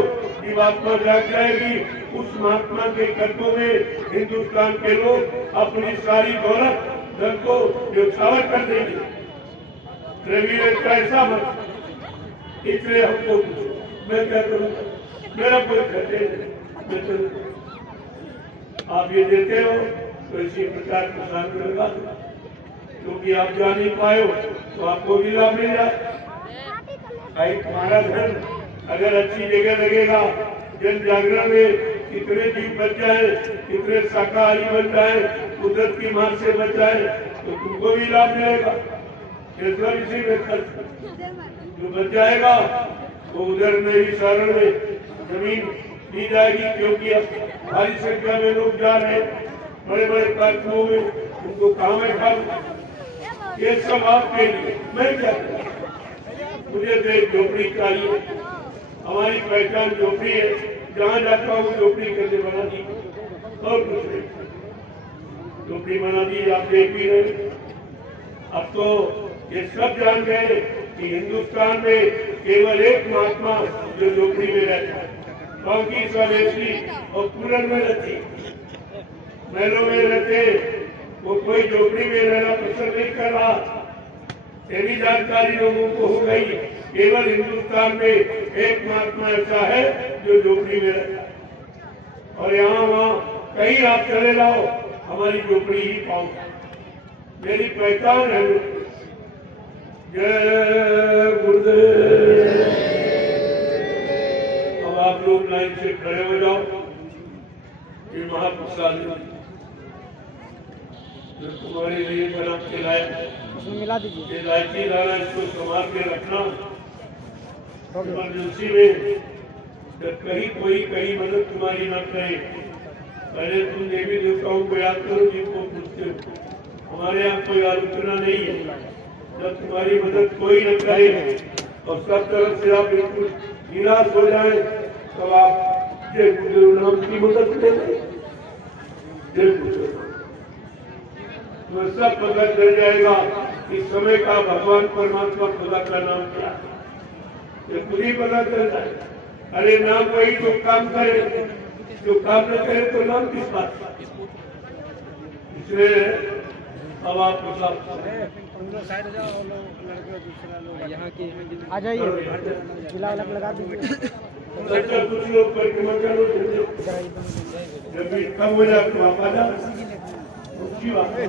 जीवात्मा जाग जाएगी, उस महात्मा के कर्तों में हिंदुस्तान के लोग अपनी सारी दौलत धन को न्यौछावर कर देंगे। रवि ने कैसा मत, इसलिए हमको मैं क्या करूँगा, मेरा कोई खर्चे नहीं, मैं चलूँ, आप ये देते हो तो इसी प्रकार प्रसाद में लगा दो, क्योंकि आप जा नहीं पाए हो तो आपको भी लाभ मिल जाए। भाई तुम्हारा धन अगर अच्छी जगह लगेगा, जन जागरण में कितने जीव बच जाए, कितने शाकाहारी बन जाए, कुदरत की मार से बच जाए, तो तुमको भी लाभ मिलेगा। ईश्वर इसी में खर्च जो बच जाएगा वो उधर में ही शरण में जमीन दी जाएगी, क्योंकि अब भारी संख्या में लोग जा रहे हैं बड़े बड़े कार्यक्रमों में, उनको कहाँ बैठा ये सब आपके लिए। मैं क्या मुझे तो एक झोपड़ी चाहिए, हमारी पहचान झोपड़ी है, जहाँ जाता हूँ झोपड़ी करके बना दी और कुछ नहीं, झोपड़ी बना दी, आप देख भी रहे। अब तो ये सब जान गए कि हिंदुस्तान में केवल एक महात्मा जो झोपड़ी में रहता है, बाकी स्वदेशी और पूरन में रहते, महलों में रहते, वो कोई झोपड़ी में रहना पसंद नहीं कर रहा। तेरी जानकारी लोगों को हो गई, केवल हिंदुस्तान में एक महात्मा ऐसा है जो झोपड़ी में रहता है, और यहाँ वहाँ कहीं आप चले जाओ हमारी झोपड़ी ही पाओगे, मेरी पहचान है। जय गुरुदेव। अब आप लोग लाइन से खड़े हो जाओ, ये महाप्रसाद जो तुम्हारे लिए बना के लाया, मिला दीजिए, इलायची लाना, इसको संभाल के रखना। इमरजेंसी में जब कहीं मदद तुम्हारी न करे, पहले तुम देवी देवताओं को याद करो जिनको पूछते हो, हमारे यहाँ कोई आलोचना नहीं है। जब तुम्हारी मदद कोई न करे और सब तरफ से आप बिल्कुल निराश हो जाए, तब आप जय गुरुदेव नाम की मदद लेंगे, जय गुरुदेव, तो सब पता चल जाएगा कि समय का भगवान परमात्मा खुदा का नाम क्या है, ये खुद ही पता चल जाए। अरे नाम वही जो काम करे, जो काम न करे तो नाम किस बात का। इसलिए अब आप यहाँ की आ जाइए, जिला अलग लगा दीजिए। अच्छा कुछ लोग परिक्रमा चालू थे जब भी कम हो जाए तो आप आ जाओ। अच्छी बात है।